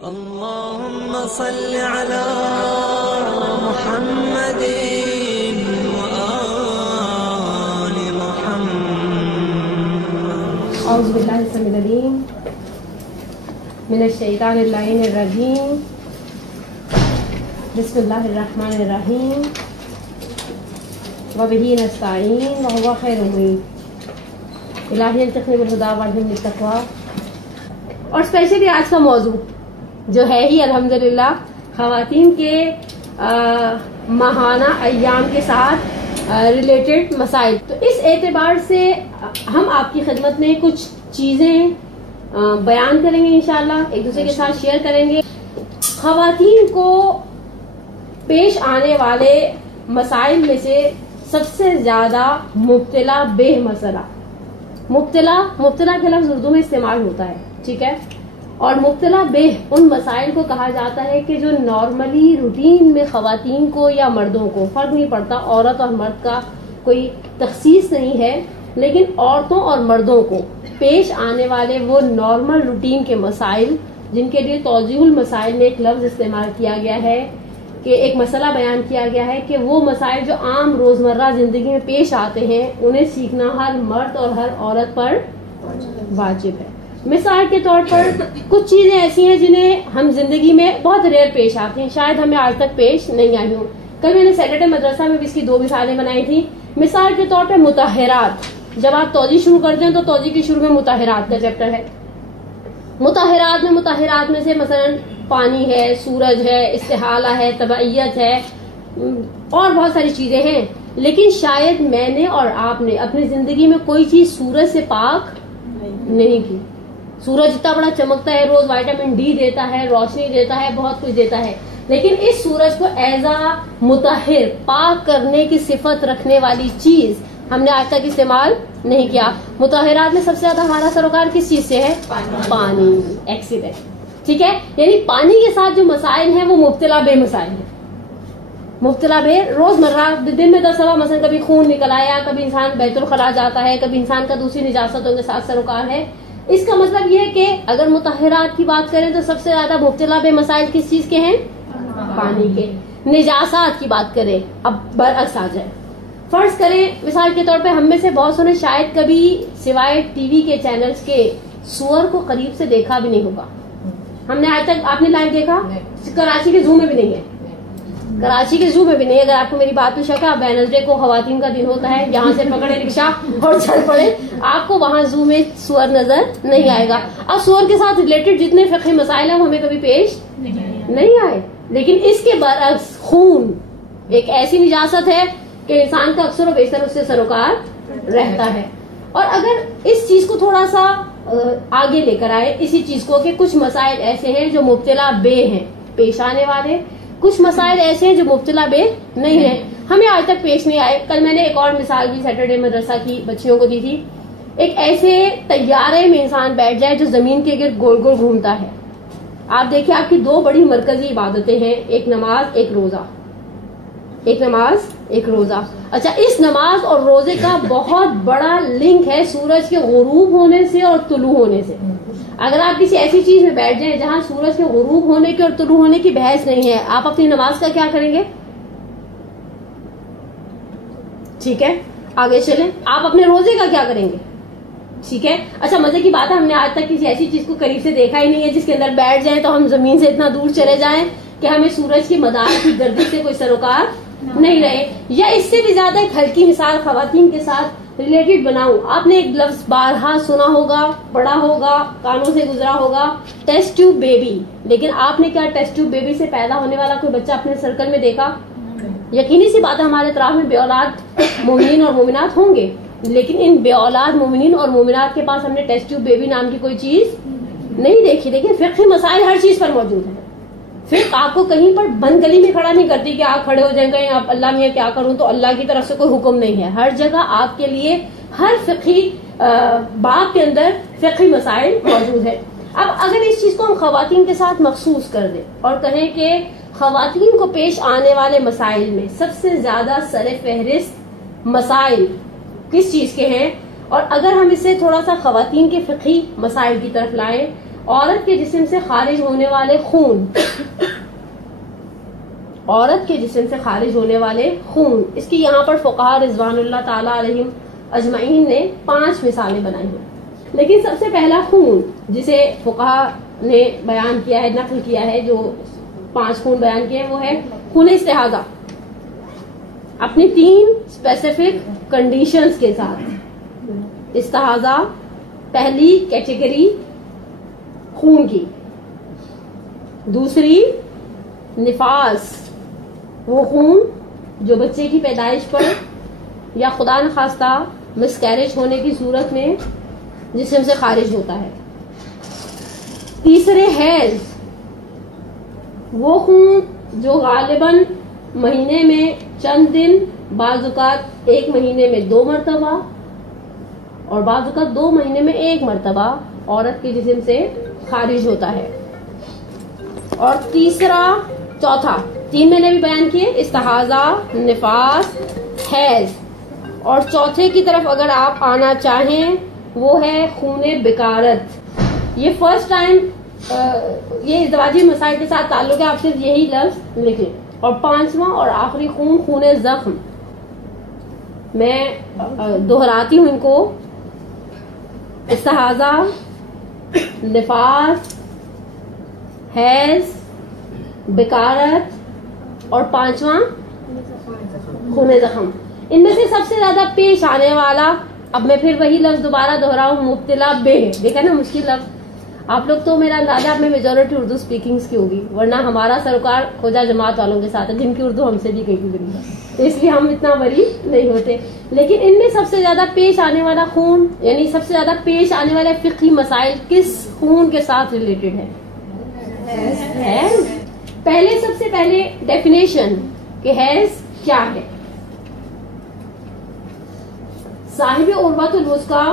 اللهم صل على محمد وآل محمد. اعوذ باللہ السمیع العلیم من الشیطان اللعین الرجیم. بسم اللہ الرحمن الرحیم. وبہ نستعین وهو خیر المعین. الہی التقنی بالہدی والہمنی بالتقوی. اور اسپیشلی آج کا موضوع جو ہے ہی الحمدللہ خواتین کے ماہانہ ایام کے ساتھ ریلیٹڈ مسائل. تو اس اعتبار سے ہم آپ کی خدمت میں کچھ چیزیں بیان کریں گے انشاءاللہ، ایک دوسرے کے ساتھ شیئر کریں گے. خواتین کو پیش آنے والے مسائل میں سے سب سے زیادہ مبتلا بہ مسئلہ، مبتلا کے لفظ اردو میں استعمال ہوتا ہے، ٹھیک ہے، اور مبتلا بہ ان مسائل کو کہا جاتا ہے کہ جو نارملی روٹین میں خواتین کو یا مردوں کو فرق نہیں پڑتا، عورت اور مرد کا کوئی تخصیص نہیں ہے، لیکن عورتوں اور مردوں کو پیش آنے والے وہ نارمل روٹین کے مسائل جن کے لیے توضیح المسائل میں ایک لفظ استعمال کیا گیا ہے کہ ایک مسئلہ بیان کیا گیا ہے کہ وہ مسائل جو عام روزمرہ زندگی میں پیش آتے ہیں انہیں سیکھنا ہر مرد اور ہر عورت پر واجب ہے. مثال کے طور پر کچھ چیزیں ایسی ہیں جنہیں ہم زندگی میں بہت ریئر پیش آتے ہیں، شاید ہمیں آج تک پیش نہیں آئی ہوں. کل میں نے سیٹرڈے مدرسہ میں بھی اس کی 2 مثالیں بنائی تھی. مثال کے طور پہ مطہرات. جب آپ توضیح شروع کرتے ہیں تو توضیح کے شروع میں مطہرات کا چیپٹر ہے. مطہرات میں سے مثلا پانی ہے، سورج ہے، استحالہ ہے، تبعیت ہے، اور بہت ساری چیزیں ہیں. لیکن شاید میں نے اور آپ نے اپنی زندگی میں کوئی چیز سورج سے پاک نہیں کی. سورج اتنا بڑا چمکتا ہے، روز وائٹامن ڈی دیتا ہے، روشنی دیتا ہے، بہت کچھ دیتا ہے، لیکن اس سورج کو ایز اے مطہر، پاک کرنے کی صفت رکھنے والی چیز ہم نے آج تک استعمال نہیں کیا. مطہرات میں سب سے زیادہ ہمارا سروکار کس چیز سے ہے؟ پانی. ایکسیڈنٹ، ٹھیک ہے، یعنی پانی کے ساتھ جو مسائل ہیں وہ مبتلا بے مسائل ہیں. مبتلا بے روزمرہ دن میں 10 دفعہ مثلا کبھی خون نکل آیا، کبھی انسان بیت الخلا جاتا ہے، کبھی انسان کا دوسری نجاستوں کے ساتھ سروکار ہے. اس کا مطلب یہ ہے کہ اگر مطہرات کی بات کریں تو سب سے زیادہ مبتلا بے مسائل کس چیز کے ہیں؟ پانی کے. نجاسات کی بات کریں، اب برعکس آ جائے. فرض کریں مثال کے طور پہ ہم میں سے بہت سو نے شاید کبھی سوائے ٹی وی کے چینلز کے سور کو قریب سے دیکھا بھی نہیں ہوگا. ہم نے آج تک، آپ نے لائیو دیکھا؟ کراچی کے زو میں بھی نہیں ہے. کراچی کے زو میں بھی نہیں. اگر آپ کو میری بات پہ شک ہے، وینسڈے کو خواتین کا دن ہوتا ہے، یہاں سے پکڑے رکشا اور چل پڑے، آپ کو وہاں زو میں سور نظر نہیں آئے گا. اب سور کے ساتھ ریلیٹڈ جتنے فقہی مسائل ہیں وہ ہمیں کبھی پیش نہیں آئے. لیکن اس کے برعکس خون ایک ایسی نجاست ہے کہ انسان کا اکثر و بیشتر اس سے سروکار رہتا ہے. اور اگر اس چیز کو تھوڑا سا آگے لے کر آئے اسی چیز کو کہ کچھ مسائل ایسے ہیں جو مبتلا بے ہیں پیش آنے والے، کچھ مسائل ایسے ہیں جو مبتلا بے نہیں ہیں، ہمیں آج تک پیش نہیں آئے. کل میں نے ایک اور مثال بھی سیٹرڈے مدرسہ کی بچیوں کو دی تھی. ایک ایسے طیارے میں انسان بیٹھ جائے جو زمین کے گرد گول گول گھومتا ہے. آپ دیکھیں آپ کی 2 بڑی مرکزی عبادتیں ہیں، ایک نماز ایک روزہ. اچھا، اس نماز اور روزے کا بہت بڑا لنک ہے سورج کے غروب ہونے سے اور طلوع ہونے سے. اگر آپ کسی ایسی چیز میں بیٹھ جائیں جہاں سورج کے غروب ہونے کی اور طلوع ہونے کی بحث نہیں ہے، آپ اپنی نماز کا کیا کریں گے؟ ٹھیک ہے، آگے چلیں. آپ اپنے روزے کا کیا کریں گے؟ ٹھیک ہے. اچھا، مزے کی بات ہے، ہم نے آج تک کسی ایسی چیز کو قریب سے دیکھا ہی نہیں ہے جس کے اندر بیٹھ جائیں تو ہم زمین سے اتنا دور چلے جائیں کہ ہمیں سورج کی مدار کی گردش سے کوئی سروکار نہیں رہے. یا اس سے بھی زیادہ ایک ہلکی مثال خواتین کے ساتھ ریلیٹڈ بناؤں. آپ نے ایک لفظ بارہا سنا ہوگا، پڑھا ہوگا، کانوں سے گزرا ہوگا، ٹیسٹ ٹیوب بیبی. لیکن آپ نے کیا ٹیسٹ ٹیوب بیبی سے پیدا ہونے والا کوئی بچہ اپنے سرکل میں دیکھا؟ یقینی سی بات ہے ہمارے اطراف میں بے اولاد مومنین اور مومنات ہوں گے، لیکن ان بے اولاد مومنین اور مومنات کے پاس ہم نے ٹیسٹ ٹیوب بیبی نام کی کوئی چیز نہیں دیکھی. لیکن فقہی مسائل ہر چیز پر موجود ہیں. پھر آپ کو کہیں پر بند گلی میں کھڑا نہیں کرتی کہ آپ کھڑے ہو جائیں گے آپ اللہ میں کیا کروں، تو اللہ کی طرف سے کوئی حکم نہیں ہے. ہر جگہ آپ کے لیے ہر فقہی باب کے اندر فقہی مسائل موجود ہے. اب اگر اس چیز کو ہم خواتین کے ساتھ مخصوص کر دیں اور کہیں کہ خواتین کو پیش آنے والے مسائل میں سب سے زیادہ سر فہرست مسائل کس چیز کے ہیں، اور اگر ہم اسے تھوڑا سا خواتین کے فقہی مسائل کی طرف لائیں، عورت کے جسم سے خارج ہونے والے خون، عورت کے جسم سے خارج ہونے والے خون، اس کی یہاں پر فقہاء رضوان اللہ تعالی علیہم اجمعین نے 5 مثالیں بنائی ہیں. لیکن سب سے پہلا خون جسے فقہاء نے بیان کیا ہے، نقل کیا ہے، جو 5 خون بیان کیے ہیں، وہ ہے خون استحاضہ، اپنی 3 اسپیسیفک کنڈیشنز کے ساتھ. استحاضہ پہلی کیٹیگری خون کی. دوسری نفاس، وہ خون جو بچے کی پیدائش پر یا خدا نخواستہ مسکیریج ہونے کی صورت میں جسم سے خارج ہوتا ہے. تیسرے حیض، وہ خون جو غالباً مہینے میں چند دن، بعض اوقات 1 مہینے میں 2 مرتبہ اور بعض اوقات 2 مہینے میں 1 مرتبہ عورت کے جسم سے خارج ہوتا ہے. اور چوتھا 3 میں نے بھی بیان کیے، استحاضہ، نفاس، حیض. اور چوتھے کی طرف اگر آپ آنا چاہیں وہ ہے خون بکارت. یہ فرسٹ ٹائم یہ ازدواجی مسائل کے ساتھ تعلق ہے، آپ صرف یہی لفظ لکھ لیں. اور 5واں اور آخری خون، خون زخم. میں دہراتی ہوں ان کو: استحاضہ، نفاس، حیض، بکارت اور 5واں خون زخم. ان میں سے سب سے زیادہ پیش آنے والا، اب میں پھر وہی لفظ دوبارہ دہراؤں، مبتلا بے ہے. دیکھا نا مشکل لفظ. آپ لوگ تو میرا اندازہ آپ میں میجورٹی اردو اسپیکنگز کی ہوگی، ورنہ ہمارا سروکار خوجا جماعت والوں کے ساتھ ہے جن کی اردو ہم سے بھی کہیں گزری ہے، تو اس لیے ہم اتنا بری نہیں ہوتے. لیکن ان میں سب سے زیادہ پیش آنے والا خون، یعنی سب سے زیادہ پیش آنے والے فقہی مسائل کس خون کے ساتھ ریلیٹڈ ہے؟ حیض. پہلے سب سے پہلے ڈیفینیشن کہ حیض کیا ہے. صاحب عروۃ الوثقی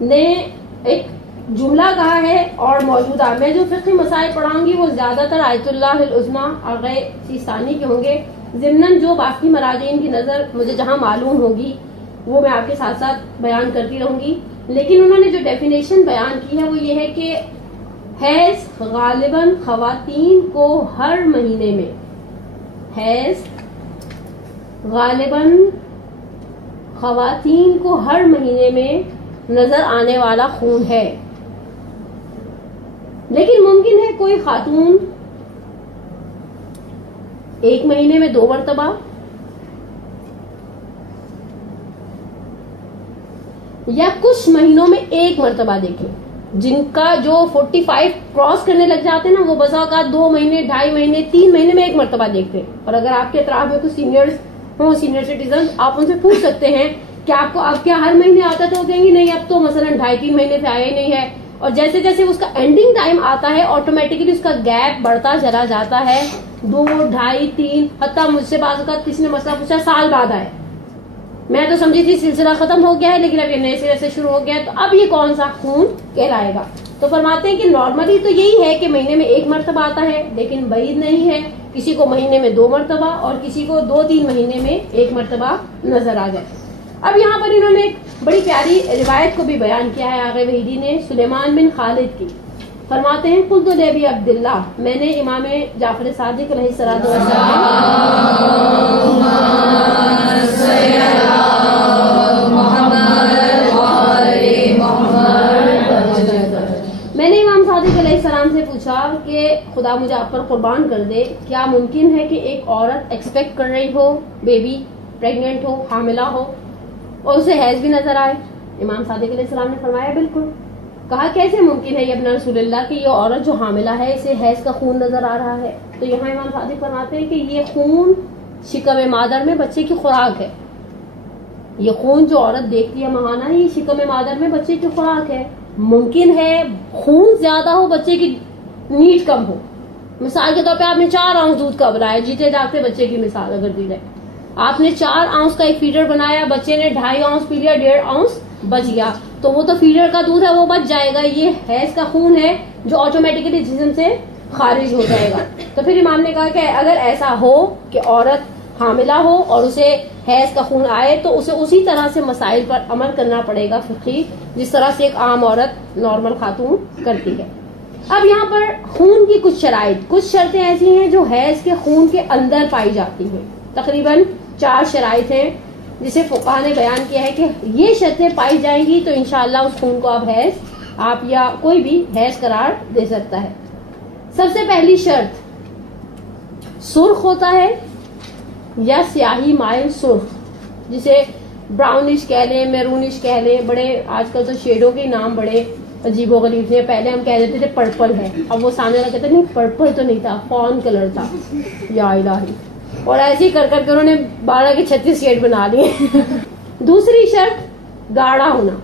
نے ایک جملہ کہا ہے، اور موجودہ میں جو فقہی مسائل پڑھاؤں گی وہ زیادہ تر آیت اللہ العظمیٰ آغا سیستانی کے ہوں گے. ضمناً جو باقی مراجعین کی نظر مجھے جہاں معلوم ہوگی وہ میں آپ کے ساتھ ساتھ بیان کرتی رہوں گی. لیکن انہوں نے جو ڈیفینیشن بیان کی ہے وہ یہ ہے کہ حیض غالباً خواتین کو ہر مہینے میں، حیض غالباً خواتین کو ہر مہینے میں نظر آنے والا خون ہے. لیکن ممکن ہے کوئی خاتون 1 مہینے میں 2 مرتبہ یا کچھ مہینوں میں 1 مرتبہ دیکھے. جن کا جو 45 کراس کرنے لگ جاتے ہیں نا، وہ بسا اوقات 2 مہینے، 2.5 مہینے، 3 مہینے میں 1 مرتبہ دیکھتے ہیں. اور اگر آپ کے اطراف میں کچھ سینئرز ہوں، سینئر سٹیزن، آپ ان سے پوچھ سکتے ہیں کہ آپ کو اب کیا ہر مہینے آتا ہے، تو وہ کہیں گے نہیں، اب تو مثلا 2.5-3 مہینے سے آیا ہی نہیں ہے. اور جیسے جیسے اس کا اینڈنگ ٹائم آتا ہے آٹومیٹکلی اس کا گیپ بڑھتا چلا جاتا ہے، 2، 2.5، 3، حتیٰ مجھ سے بعض اوقات کسی نے مسئلہ پوچھا سال بعد آئے. میں تو سمجھی تھی سلسلہ ختم ہو گیا ہے، لیکن اب یہ نئے سرے سے شروع ہو گیا ہے، تو اب یہ کون سا خون کہلائے گا؟ تو فرماتے ہیں کہ نارملی تو یہی ہے کہ مہینے میں 1 مرتبہ آتا ہے، لیکن بعید نہیں ہے کسی کو مہینے میں 2 مرتبہ اور کسی کو 2-3 مہینے میں 1 مرتبہ نظر آ جائے. اب یہاں پر انہوں نے ایک بڑی پیاری روایت کو بھی بیان کیا ہے آغا وحیدی نے، سلیمان بن خالد کی. فرماتے ہیں قلت لابی عبداللہ، میں نے امام جعفر صادق علیہ الصلوۃ میں نے امام صادق علیہ السلام سے پوچھا کہ خدا مجھے آپ پر قربان کر دے، کیا ممکن ہے کہ ایک عورت ایکسپیکٹ کر رہی ہو، بیبی پریگننٹ ہو، حاملہ ہو، اور اسے حیض بھی نظر آئے؟ امام صادق علیہ السلام نے فرمایا بالکل. کہا کیسے ممکن ہے یا ابن رسول اللہ کہ یہ عورت جو حاملہ ہے اسے حیض کا خون نظر آ رہا ہے؟ تو یہاں امام صادق فرماتے ہیں کہ یہ خون شکم مادر میں بچے کی خوراک ہے. یہ خون جو عورت دیکھتی ہے مہانہ، یہ شکم مادر میں بچے کی خوراک ہے. ممکن ہے خون زیادہ ہو، بچے کی نیڈ کم ہو. مثال کے طور پہ آپ نے 4 آؤنس دودھ کا بنایا، جیتے جاگتے بچے کی مثال اگر دی جائے، آپ نے 4 آؤنس کا ایک فیڈر بنایا، بچے نے 2.5 آؤنس پی لیا، 1.5 آؤنس بچ گیا، تو وہ تو فیڈر کا دودھ ہے، وہ بچ جائے گا. یہ حیض کا خون ہے جو آٹومیٹکلی جسم سے خارج ہو جائے گا. تو پھر امام نے کہا کہ اگر ایسا ہو کہ عورت حاملہ ہو اور اسے حیض کا خون آئے تو اسے اسی طرح سے مسائل پر عمل کرنا پڑے گا فقہی، جس طرح سے ایک عام عورت نارمل خاتون کرتی ہے۔ اب یہاں پر خون کی کچھ شرائط، کچھ شرطیں ایسی ہیں جو حیض کے خون کے اندر پائی جاتی ہیں، تقریباً 4 شرائط ہیں جسے فقہا نے بیان کیا ہے کہ یہ شرطیں پائی جائیں گی تو انشاءاللہ اس خون کو آپ یا کوئی بھی حیض قرار دے سکتا ہے۔ سب سے پہلی شرط، سرخ ہوتا ہے یا سیاہی مائل سرخ، جسے براؤنش کہہ لیں، میرونش کہہ لیں، بڑے آج کل تو شیڈوں کے نام بڑے عجیب و غریب تھے۔ پہلے ہم کہہ دیتے تھے پرپل ہے، اب وہ سامنے والا کہتے نہیں پرپل تو نہیں تھا، فون کلر تھا، یا الہی، اور ایسے ہی کر کر کے انہوں نے 12 کے 36 شیڈ بنا لیے۔ دوسری شرط گاڑھا ہونا،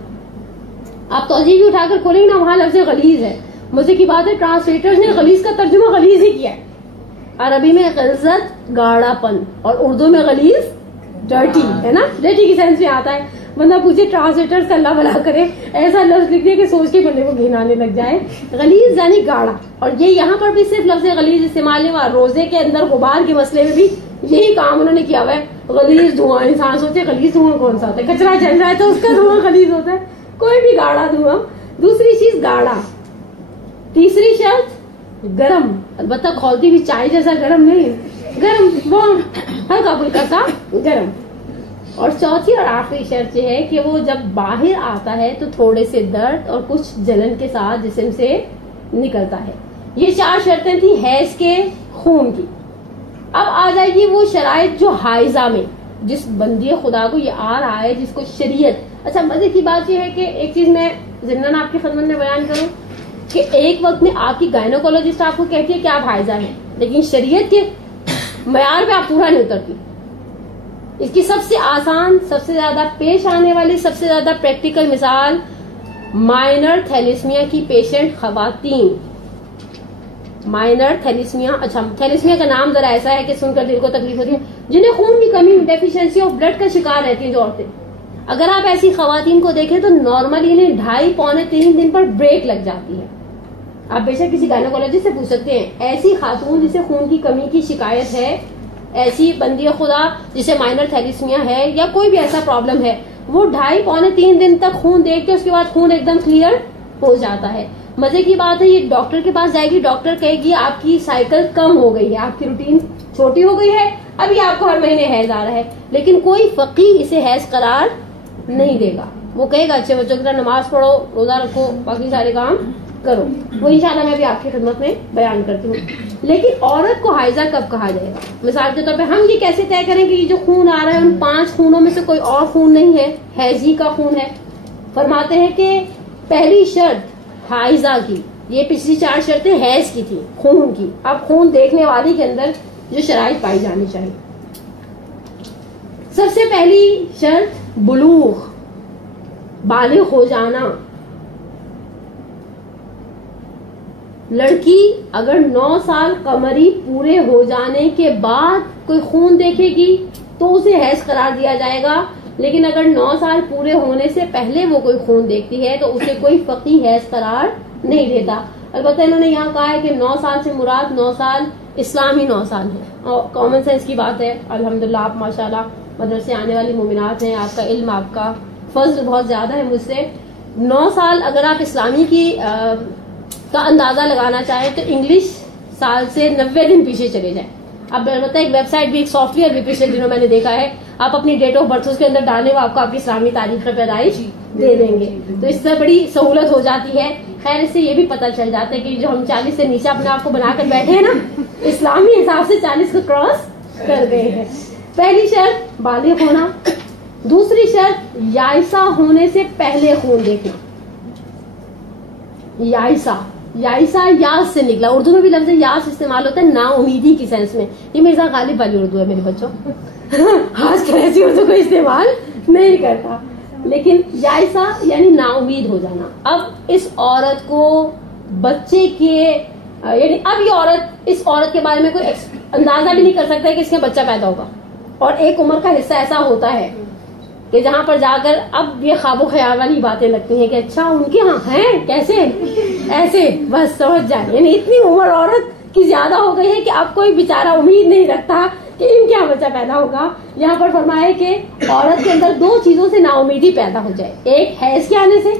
آپ توجہ بھی اٹھا کر کھولیں گے نا وہاں لفظ غلیظ ہے، مزے کی بات ہے ٹرانسلیٹرز نے غلیظ کا ترجمہ غلیظ ہی کیا ہے، عربی میں غلظت گاڑھا پن اور اردو میں غلیظ ڈرٹی ہے نا، ڈرٹی کی سینس میں آتا ہے۔ بندہ پوچھے ٹرانسلیٹر سے اللہ بھلا کرے ایسا لفظ لکھ دیا کہ سوچ کے بندے کو گھن آنے لگ جائے۔ غلیظ یعنی گاڑھا، اور یہ یہاں پر بھی صرف لفظ غلیظ استعمال ہے، روزے کے اندر غبار کے مسئلے میں بھی یہی کام انہوں نے کیا ہوا ہے، غلیظ دھواں۔ انسان سوچے غلیظ دھواں کون سا ہوتا ہے، کچرا چل رہا ہے تو اس کا دھواں غلیظ ہوتا ہے، کوئی بھی گاڑھا دھواں۔ دوسری چیز گاڑھا۔ تیسری شرط گرم، البتہ کھولتی ہوئی چائے جیسا گرم نہیں، گرم وارم، ہلکا پھلکا سا گرم۔ اور چوتھی اور آخری شرط یہ ہے کہ وہ جب باہر آتا ہے تو تھوڑے سے درد اور کچھ جلن کے ساتھ جسم سے نکلتا ہے۔ یہ 4 شرطیں تھیں حیض کے خون کی۔ اب آ جائے گی وہ شرائط جو حائضہ میں، جس بندی خدا کو یہ آ رہا ہے، جس کو شریعت۔ اچھا مزے کی بات یہ ہے کہ ایک چیز میں ضمناً آپ کی خدمت میں بیان کروں کہ ایک وقت میں آپ کی گائنوکولوجسٹ آپ کو کہتی ہے کہ آپ حائضہ ہیں، لیکن شریعت کے معیار پہ آپ پورا نہیں اترتی۔ اس کی سب سے آسان، سب سے زیادہ پیش آنے والی، سب سے زیادہ پریکٹیکل مثال مائنر تھیلیسمیا کی پیشنٹ خواتین، مائنر تھیلیسمیا۔ اچھا تھیلیسمیا کا نام ذرا ایسا ہے کہ سن کر دل کو تکلیف ہوتی ہے، جنہیں خون کی کمی، ڈیفیشنسی آف بلڈ کا شکار رہتی ہیں جو عورتیں۔ اگر آپ ایسی خواتین کو دیکھیں تو نارملی انہیں 2.5-3 دن پر بریک لگ جاتی ہے۔ آپ بے شک کسی گائنوکولوجسٹ سے پوچھ سکتے ہیں، ایسی خاتون جسے خون کی کمی کی شکایت ہے، ایسی بندی خدا جسے مائنر تھیلیسمیا ہے یا کوئی بھی ایسا پرابلم ہے، وہ 2.5-3 دن تک خون دیکھتے اس کے بعد خون ایک دم کلیئر ہو جاتا ہے۔ مزے کی بات ہے یہ ڈاکٹر کے پاس جائے گی، ڈاکٹر کہے گی آپ کی سائیکل کم ہو گئی ہے، آپ کی روٹین چھوٹی ہو گئی ہے، ابھی آپ کو ہر مہینے حیض آ رہا ہے، لیکن کوئی فقیہ اسے حیض قرار نہیں دے گا۔ وہ کہے گا اچھے بچوں کی طرح نماز پڑھو، روزہ رکھو، باقی سارے کام کرو۔ وہ انشاءاللہ میں بھی آپ کی خدمت میں بیان کرتی ہوں۔ لیکن عورت کو حائضہ کب کہا جائے گا؟ مثال کے طور پہ ہم یہ کیسے طے کریں کہ یہ جو خون آ رہا ہے ان 5 خونوں میں سے کوئی اور خون نہیں ہے، حیض ہی کا خون ہے؟ فرماتے ہیں کہ پہلی شرط حائضہ کی، یہ پچھلی 4 شرطیں حیض کی تھی، خون کی۔ اب خون دیکھنے والی کے اندر جو شرائط پائی جانی چاہیے، سب سے پہلی شرط بلوغ، بالغ ہو جانا۔ لڑکی اگر 9 سال قمری پورے ہو جانے کے بعد کوئی خون دیکھے گی تو اسے حیض قرار دیا جائے گا، لیکن اگر 9 سال پورے ہونے سے پہلے وہ کوئی خون دیکھتی ہے تو اسے کوئی فقیہ حیض قرار نہیں دیتا۔ البتہ انہوں نے یہاں کہا ہے کہ 9 سال سے مراد 9 سال اسلامی 9 سال ہے، اور کامن سینس کی بات ہے۔ الحمدللہ آپ ماشاءاللہ مدرسے آنے والی مومنات ہیں، آپ کا علم، آپ کا فضل بہت زیادہ ہے مجھ سے۔ 9 سال اگر آپ اسلامی کی کا اندازہ لگانا چاہیں تو انگلش سال سے 90 دن پیچھے چلے جائیں۔ اب البتہ ایک ویب سائٹ بھی، ایک سافٹ ویئر بھی پچھلے دنوں میں نے دیکھا ہے، آپ اپنی ڈیٹ آف برتھ اس کے اندر ڈالیں، وہ آپ کو آپ کی اسلامی تاریخ پیدائش دے دیں گے، تو اس سے بڑی سہولت ہو جاتی ہے۔ خیر اس سے یہ بھی پتہ چل جاتا ہے کہ جو ہم 40 سے نیچے اپنے آپ کو بنا کر بیٹھے ہیں نا، اسلامی حساب سے 40 کو کراس کر گئے ہیں۔ پہلی شرط بالغ ہونا، دوسری شرط یائسہ ہونے سے پہلے خون دیکھنا۔ یائسہ یاس سے نکلا، اردو میں بھی لفظ یاس استعمال ہوتا ہے نا امیدی کی سینس میں، یہ مرزا غالب والی اردو ہے میرے بچوں، آج کل ایسی اردو کو استعمال نہیں کرتا، لیکن یائسہ یعنی نا امید ہو جانا۔ اب اس عورت کو بچے کے یعنی اب یہ عورت، اس عورت کے بارے میں کوئی اندازہ بھی نہیں کر سکتا ہے کہ اس کا بچہ پیدا ہوگا، اور ایک عمر کا حصہ ایسا ہوتا ہے کہ جہاں پر جا کر اب یہ خواب و خیال والی باتیں لگتی ہیں کہ اچھا ان کے ہاں ہیں کیسے ایسے، بس سمجھ جائیں، یعنی اتنی عمر عورت کی زیادہ ہو گئی ہے کہ اب کوئی بیچارہ امید نہیں رکھتا کہ ان کے یہاں بچہ پیدا ہوگا. یہاں پر فرمایا کہ عورت کے اندر 2 چیزوں سے نا امیدی پیدا ہو جائے. ایک حیض کے آنے سے,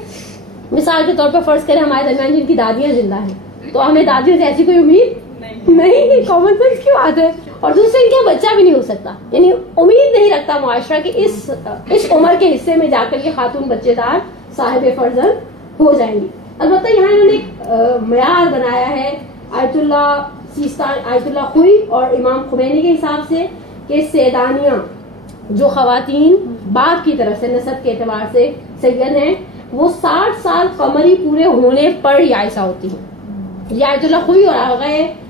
مثال کے طور پر فرض کریں ہمارے درمیان جن کی دادیاں زندہ ہیں تو ہمیں دادیوں سے ایسی کوئی امید نہیں, کامن سینس کی بات ہے. اور دوسرے ان کا بچہ بھی نہیں ہو سکتا, یعنی امید نہیں رکھتا معاشرہ کہ اس عمر کے حصے میں جا کر کے خاتون بچے دار صاحب فرزند ہو جائیں گی. البتہ یہاں انہوں نے ایک معیار بنایا ہے آیت اللہ خوئی اور امام خمینی کے حساب سے کہ سیدانیاں جو خواتین باپ کی طرف سے نسب کے اعتبار سے سید ہیں وہ 60 سال قمری پورے ہونے پر یائسہ ہوتی ہیں. یہ آیت اللہ خوئی اور آغا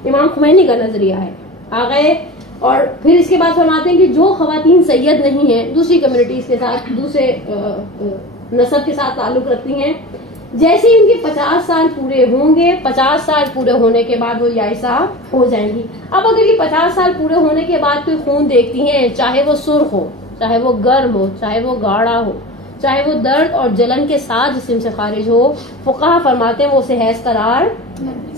امام خمینی کا نظریہ ہے. آگئے اور پھر اس کے بعد فرماتے ہیں کہ جو خواتین سید نہیں ہیں, دوسری کمیونٹیز کے ساتھ, دوسرے نسب کے ساتھ تعلق رکھتی ہیں, جیسے ان کے 50 سال پورے ہوں گے 50 سال پورے ہونے کے بعد وہ یائسہ ہو جائیں گی. اب اگر یہ 50 سال پورے ہونے کے بعد کوئی خون دیکھتی ہیں, چاہے وہ سرخ ہو, چاہے وہ گرم ہو, چاہے وہ گاڑھا ہو, چاہے وہ درد اور جلن کے ساتھ جسم سے خارج ہو, فقہا فرماتے ہیں وہ اسے حیض قرار,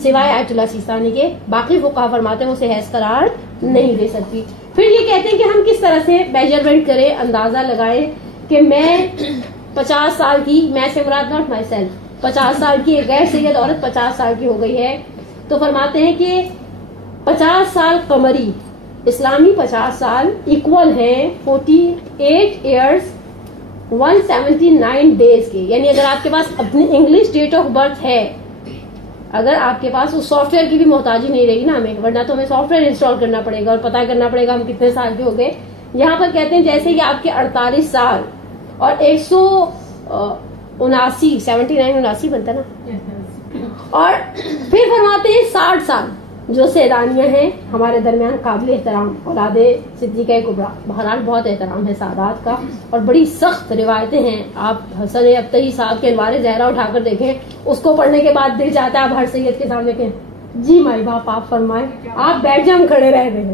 سوائے آیت اللہ سیستانی کے باقی فقہا فرماتے ہیں وہ اسے حیض قرار نہیں دے سکتی. پھر یہ کہتے ہیں کہ ہم کس طرح سے میجرمنٹ کریں, اندازہ لگائیں کہ میں 50 سال کی, میں سے مراد ناٹ مائی سیلف, 50 سال کی ایک غیر سید عورت 50 سال کی ہو گئی ہے تو فرماتے ہیں کہ 50 سال قمری اسلامی 50 سال ایکول ہیں 48 ایئرز 179 ڈیز کے. یعنی اگر آپ کے پاس اپنی انگلش ڈیٹ آف برتھ ہے, اگر آپ کے پاس اس سافٹ ویئر کی بھی محتاجی نہیں رہی نا ہمیں, ورنہ تو ہمیں سافٹ ویئر انسٹال کرنا پڑے گا اور پتہ کرنا پڑے گا ہم کتنے سال کے ہو گئے. یہاں پر کہتے ہیں جیسے کہ آپ کے 48 سال اور 179 79 بنتا نا, اور پھر فرماتے ہیں 60 سال جو سیدانیاں ہیں ہمارے درمیان قابل احترام اولاد صدیقہ کبریٰ, بہرحال بہت احترام ہے سادات کا اور بڑی سخت روایتیں ہیں. آپ حسن ابتری صاحب کے انوار زہرا اٹھا کر دیکھیں, اس کو پڑھنے کے بعد دل چاہتا ہے آپ ہر سید کے سامنے کہیں جی مائی باپ آپ فرمائیں, آپ بیٹھ جائیں, ہم کھڑے رہ گئے.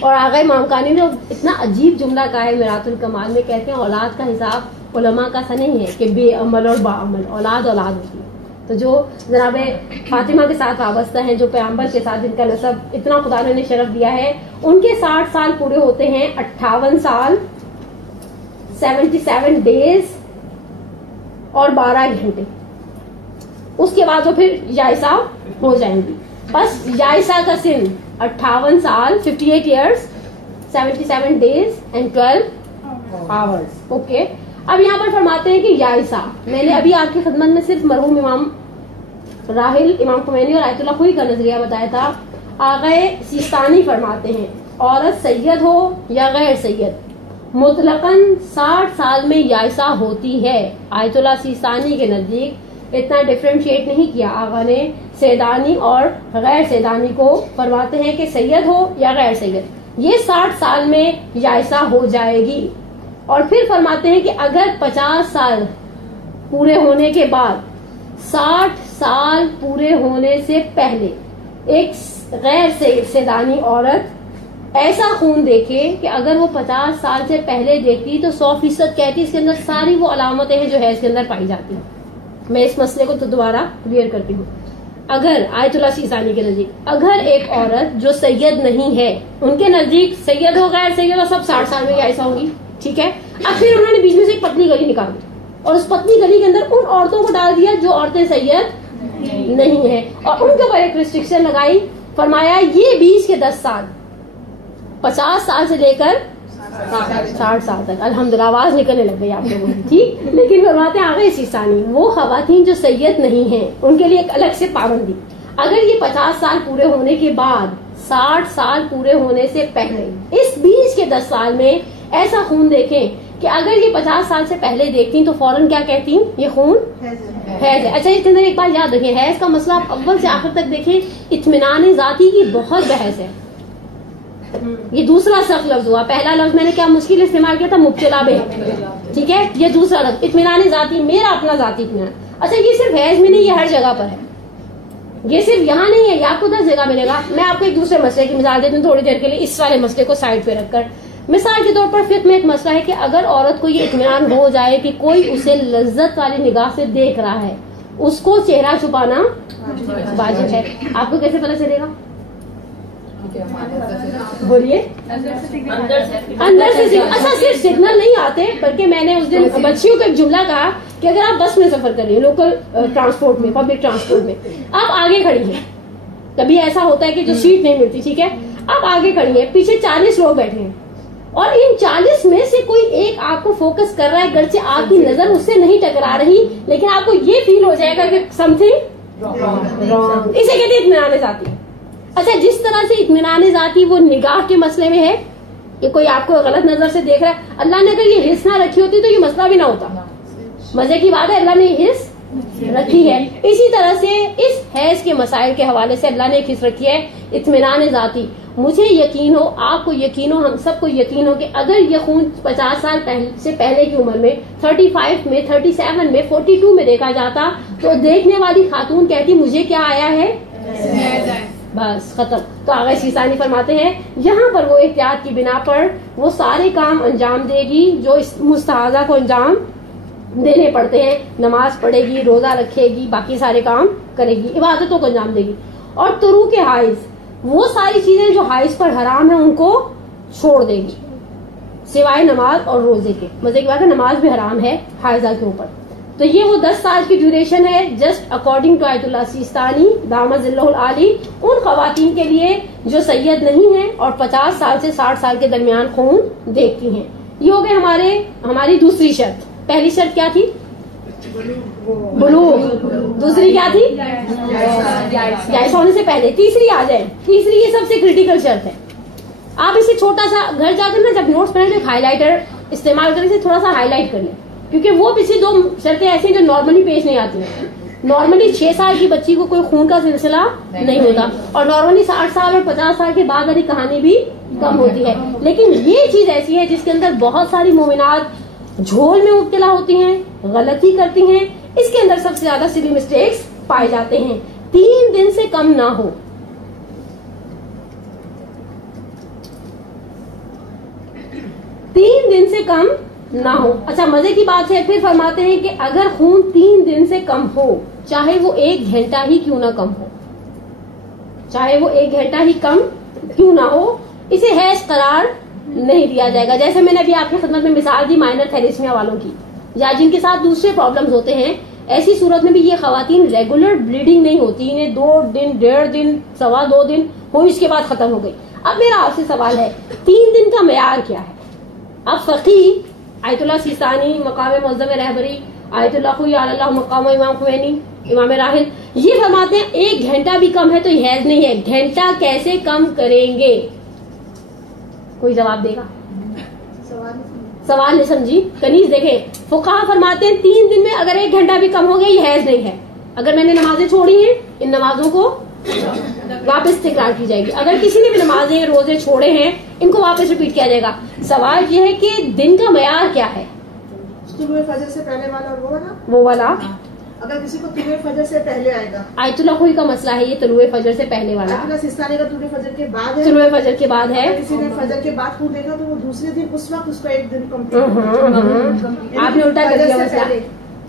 اور آغا مامکانی نے اتنا عجیب جملہ کہا ہے میرات الکمال میں, کہتے ہیں اولاد کا حساب علماء کا سا نہیں ہے کہ بے عمل اور با عمل, اولاد اولاد ہوتی ہے. تو جو جناب فاطمہ کے ساتھ وابستہ ہیں, جو پیغمبر کے ساتھ جن کا نسب اتنا خدا نے شرف دیا ہے, ان کے 60 سال پورے ہوتے ہیں 58 سال 77 ڈیز اور 12 گھنٹے. اس کے بعد وہ پھر یائسہ ہو جائیں گی. بس یائسہ کا سن 58 سال 58 years 77 days and 12 hours. Okay, اب یہاں پر فرماتے ہیں کہ یائسہ, میں نے ابھی آپ کی خدمت میں صرف مرحوم امام راحل امام خمینی اور آیت اللہ خوئی کا نظریہ بتایا تھا. آغا سیستانی فرماتے ہیں عورت سید ہو یا غیر سید مطلقاً 60 سال میں یائسہ ہوتی ہے. آیت اللہ سیستانی کے نزدیک اتنا ڈفرینشیٹ نہیں کیا آغا نے سیدانی اور غیر سیدانی کو. فرماتے ہیں کہ سید ہو یا غیر سید, یہ 60 سال میں یائسہ ہو جائے گی. اور پھر فرماتے ہیں کہ اگر 50 سال پورے ہونے کے بعد 60 سال پورے ہونے سے پہلے ایک غیر سیدانی عورت ایسا خون دیکھے کہ اگر وہ 50 سال سے پہلے دیکھتی تو 100% کہتی اس کے اندر ساری وہ علامتیں ہیں جو حیض کے اندر پائی جاتی ہیں. میں اس مسئلے کو تو دوبارہ کلیئر کرتی ہوں. اگر آیت اللہ سیستانی کے نزدیک اگر ایک عورت جو سید نہیں ہے, ان کے نزدیک سید ہو غیر سید ہو سب 60 سال میں ایسا ہوگی, ٹھیک ہے. اب پھر انہوں نے بیچ میں سے ایک پتلی گلی نکال دی اور اس پتلی گلی کے اندر ان عورتوں کو ڈال دیا جو عورتیں سید نہیں ہیں, اور ان کے اوپر ایک ریسٹرکشن لگائی. فرمایا یہ 20 کے 10 سال 50 سال سے لے کر 60 سال تک. الحمدللہ آواز نکلنے لگ گئی آپ لوگوں کی, ٹھیک. لیکن فرماتے ہیں آگے سیستانی وہ خواتین جو سید نہیں ہیں ان کے لیے ایک الگ سے پابندی. اگر یہ 50 سال پورے ہونے کے بعد 60 سال پورے ہونے سے پہلے اس 20 کے 10 سال میں ایسا خون دیکھیں کہ اگر یہ 50 سال سے پہلے دیکھتی تو فوراً کیا کہتی یہ خون حیض ہے. اچھا اس کے اندر ایک بات یاد رکھیں, حیض کا مسئلہ آپ اول سے آخر تک دیکھیں, اطمینان ذاتی کی بہت بحث ہے. یہ دوسرا سخت لفظ ہوا, پہلا لفظ میں نے کیا مشکل استعمال کیا تھا مبتلا بے, ٹھیک ہے. یہ دوسرا لفظ اطمینان ذاتی, میرا اپنا ذاتی اطمینان. اچھا یہ صرف حیض میں نہیں, یہ ہر جگہ پر ہے, یہ صرف یہاں نہیں ہے, یہ آپ کو 10 جگہ ملے گا. میں آپ کو ایک دوسرے مسئلے کی مثال دیتی ہوں تھوڑی دیر کے لیے, اس والے مسئلے کو سائڈ پہ رکھ کر. مثال کے طور پر فقہ میں ایک مسئلہ ہے کہ اگر عورت کو یہ اطمینان ہو جائے کہ کوئی اسے لذت والی نگاہ سے دیکھ رہا ہے, اس کو چہرہ چھپانا واجب ہے. آپ کو کیسے پتہ چلے گا؟ بولیے اندر سے اچھا صرف سگنل نہیں آتے بلکہ میں نے اس دن بچیوں کو ایک جملہ کہا کہ اگر آپ بس میں سفر کر رہی ہیں لوکل ٹرانسپورٹ میں پبلک ٹرانسپورٹ میں آپ آگے کھڑی ہیں کبھی ایسا ہوتا ہے کہ جو سیٹ نہیں ملتی ٹھیک ہے آپ آگے کھڑی ہیں پیچھے 40 لوگ بیٹھے ہیں اور ان 40 میں سے کوئی ایک آپ کو فوکس کر رہا ہے گرچہ آپ کی نظر اس سے نہیں ٹکرا رہی لیکن آپ کو یہ فیل ہو جائے گا کہ سم تھنگ رانگ اسے کہتے ہیں اطمینان ذاتی. اچھا جس طرح سے اطمینان ذاتی وہ نگاہ کے مسئلے میں ہے کہ کوئی آپ کو غلط نظر سے دیکھ رہا ہے اللہ نے اگر یہ حس نہ رکھی ہوتی تو یہ مسئلہ بھی نہ ہوتا. مزے کی بات ہے اللہ نے یہ حس رکھی ہے. اسی طرح سے اس حیض کے مسائل کے حوالے سے اللہ نے ایک حس رکھی ہے اطمینان ذاتی. مجھے یقین ہو آپ کو یقین ہو ہم سب کو یقین ہو کہ اگر یہ خون 50 سال سے پہلے کی عمر میں 35 میں 37 میں 42 میں دیکھا جاتا تو دیکھنے والی خاتون کہتی مجھے کیا آیا ہے بس ختم. تو آغا سیسانی فرماتے ہیں یہاں پر وہ احتیاط کی بنا پر وہ سارے کام انجام دے گی جو اس مستحاضہ کو انجام دینے پڑتے ہیں. نماز پڑھے گی روزہ رکھے گی باقی سارے کام کرے گی عبادتوں کو انجام دے گی. اور تروک حائض وہ ساری چیزیں جو حائض پر حرام ہیں ان کو چھوڑ دے گی سوائے نماز اور روزے کے. مزے کی بات ہے نماز بھی حرام ہے حائضہ کے اوپر. تو یہ وہ 10 سال کی ڈیوریشن ہے جسٹ اکارڈنگ ٹو آیت اللہ سیستانی دامت ذلہ العالی ان خواتین کے لیے جو سید نہیں ہیں اور 50 سال سے 60 سال کے درمیان خون دیکھتی ہیں. یہ ہو گئے ہماری دوسری شرط. پہلی شرط کیا تھی بلوغ. دوسری کیا تھی جائز ہونے سے پہلے. تیسری آ جائے تیسری یہ سب سے کریٹیکل شرط ہے. آپ اسے چھوٹا سا گھر جا کر نا جب نوٹس پڑھیں تو ہائی لائٹر استعمال کریں اسے تھوڑا سا ہائی لائٹ کر لیں کیونکہ وہ پچھلی 2 شرطیں ایسی ہیں جو نارملی پیش نہیں آتی ہیں. نارملی 6 سال کی بچی کو کوئی خون کا سلسلہ نہیں ہوتا اور نارملی 60 سال اور 50 سال کے بعد والی کہانی بھی کم ہوتی ہے. لیکن یہ چیز ایسی ہے جس کے اندر بہت ساری مومنات جھول میں مبتلا ہوتی ہیں غلطی کرتی ہیں. اس کے اندر سب سے زیادہ سلی مسٹیکس پائے جاتے ہیں. 3 دن سے کم نہ ہو. 3 دن سے کم نہ ہو. اچھا مزے کی بات ہے پھر فرماتے ہیں کہ اگر خون 3 دن سے کم ہو چاہے وہ 1 گھنٹہ ہی کیوں نہ کم ہو چاہے وہ 1 گھنٹہ ہی کم کیوں نہ ہو اسے حیض قرار نہیں دیا جائے گا. جیسے میں نے ابھی آپ کی خدمت میں مثال دی مائنر تھیلیسمیا والوں کی یا جن کے ساتھ دوسرے پرابلمز ہوتے ہیں. ایسی صورت میں بھی یہ خواتین ریگولر بلیڈنگ نہیں ہوتی انہیں 2 دن 1.5 دن 2.25 دن ہو اس کے بعد ختم ہو گئی. اب میرا آپ سے سوال ہے 3 دن کا معیار کیا ہے؟ اب فقی آیت اللہ سیستانی مقام معظم رہبری آیت اللہ خوی اللہ مقام امام خمینی امام راحل یہ فرماتے ہیں 1 گھنٹہ بھی کم ہے تو یہ حیض نہیں ہے. گھنٹہ کیسے کم کریں گے؟ کوئی جواب دے گا؟ سوال نہیں سمجھی کنیز. دیکھیں فقہا فرماتے ہیں 3 دن میں اگر 1 گھنٹہ بھی کم ہو گیا یہ حیض نہیں ہے. اگر میں نے نمازیں چھوڑی ہیں ان نمازوں کو واپس تکرار کی جائے گی. اگر کسی نے بھی نمازیں روزے چھوڑے ہیں ان کو واپس ریپیٹ کیا جائے گا. سوال یہ ہے کہ دن کا معیار کیا ہے؟ طلوع فجر سے پہلے والا وہ والا اگر کسی کو طلوع فجر سے پہلے آئے گا. آیت اللہ خوئی کا مسئلہ ہے یہ طلوع فجر سے پہلے والا. آیت اللہ سیستانی کا طلوع فجر کے بعد ہے. طلوع فجر کے بعد ہے. کسی نے فجر کے بعد خون دیکھا تو وہ دوسرے دن اس وقت اس کو 1 دن کمپلیٹ. آپ نے الٹا کر دیا مسئلہ.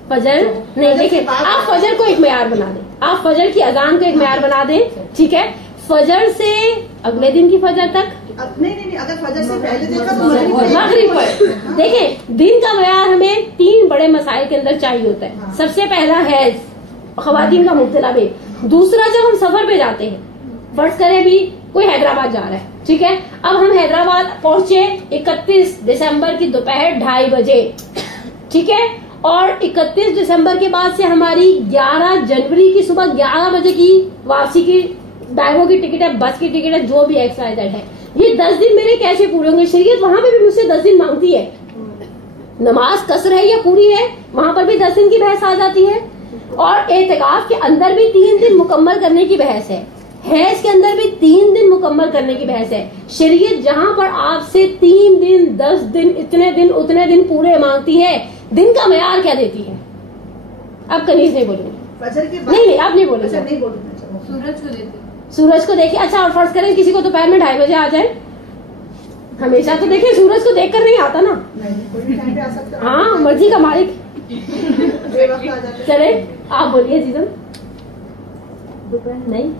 فجر نہیں دیکھیں آپ فجر کو ایک معیار بنا دیں. آپ فجر کی اذان کو ایک معیار بنا دیں ٹھیک ہے. فجر سے اگلے دن کی فجر تک نہیں اگر فجر سے پہلے دیکھا تو مغرب پر. دیکھیں دن کا معیار ہمیں 3 بڑے مسائل کے اندر چاہیے ہوتا ہے. سب سے پہلا حیض خواتین کا مبتلا بھی. دوسرا جب ہم سفر پہ جاتے ہیں فرض کریں بھی کوئی حیدرآباد جا رہا ہے ٹھیک ہے. اب ہم حیدرآباد پہنچے 31 دسمبر کی دوپہر 2:30 بجے ٹھیک ہے اور 31 دسمبر کے بعد سے ہماری 11 جنوری کی صبح 11 بجے کی واپسی کی بیگوں کی ٹکٹ ہے بس کی ٹکٹ ہے جو بھی ایکس وائی زیڈ ہے. یہ 10 دن میرے کیسے پورے ہوں گے؟ شریعت وہاں پہ بھی مجھ سے 10 دن مانگتی ہے. نماز قصر ہے یا پوری ہے وہاں پر بھی 10 دن کی بحث آ جاتی ہے. اور اعتکاف کے اندر بھی 3 دن مکمل کرنے کی بحث ہے. حیض کے اندر بھی 3 دن مکمل کرنے کی بحث ہے. شریعت جہاں پر آپ سے 3 دن 10 دن اتنے دن پورے مانگتی ہے دن کا معیار کیا دیتی ہے؟ اب کنیز نہیں بولوں گی. نہیں آپ نہیں بولیں گے. سورج کو دیکھیں. اچھا اور فرض کریں کسی کو دوپہر میں 2:30 بجے آ جائے. ہمیشہ تو دیکھیں سورج کو دیکھ کر نہیں آتا نا. ہاں مرضی کا مالک. چلے آپ بولیے جیزم. نہیں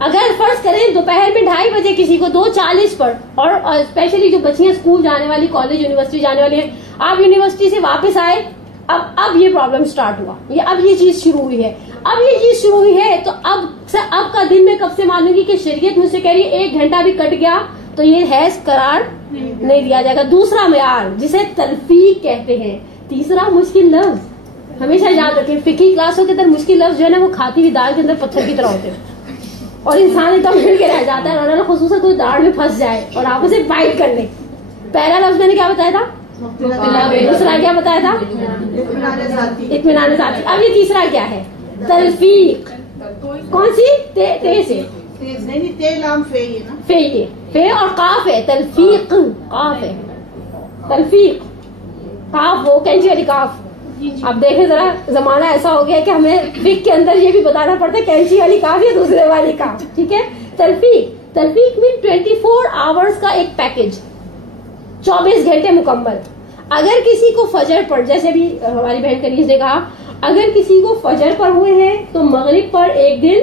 اگر فرض کریں دوپہر میں 2:30 بجے کسی کو 2:40 پر، اور اسپیشلی جو بچیاں اسکول جانے والی، کالج یونیورسٹی جانے والی ہیں، آپ یونیورسٹی سے واپس آئے، اب یہ پرابلم سٹارٹ ہوا، اب یہ چیز شروع ہوئی ہے، تو اب کا دن میں کب سے مانوں گی کہ شریعت مجھ سے کہہ رہی ہے 1 گھنٹہ بھی کٹ گیا تو یہ حیض قرار نہیں دیا جائے گا. دوسرا معیار جسے تلفیق کہتے ہیں. تیسرا مشکل لفظ، ہمیشہ یاد رکھیں فقہی کلاسوں کے اندر مشکل لفظ جو ہے نا وہ کھاتی ہوئی دال کے اندر پتھر کی طرح ہوتے ہیں اور انسان ایک دم ہل کے رہ جاتا ہے، اور خصوصاً کوئی داڑھ میں پھنس جائے اور آپ اسے فائٹ کر لیں. پہلا لفظ میں نے کیا بتایا تھا؟ دوسرا کیا بتایا تھا؟ اطمینان ذاتی. اب یہ تیسرا کیا ہے؟ تلفیق. کون سی؟ تے سے فے اور قاف ہے. تلفیق قاف ہے، تلفیق قاف ہو کینچی والی قاف. اب دیکھیں ذرا زمانہ ایسا ہو گیا کہ ہمیں فقہ کے اندر یہ بھی بتانا پڑتا ہے کینچی والی قاف یا دوسرے والی قاف. ٹھیک ہے. تلفیق میں 24 آورز کا ایک پیکج، 24 گھنٹے مکمل. اگر کسی کو فجر پر، جیسے بھی ہماری بہن کنیز نے کہا، اگر کسی کو فجر پر ہوئے ہیں تو مغرب پر 1 دن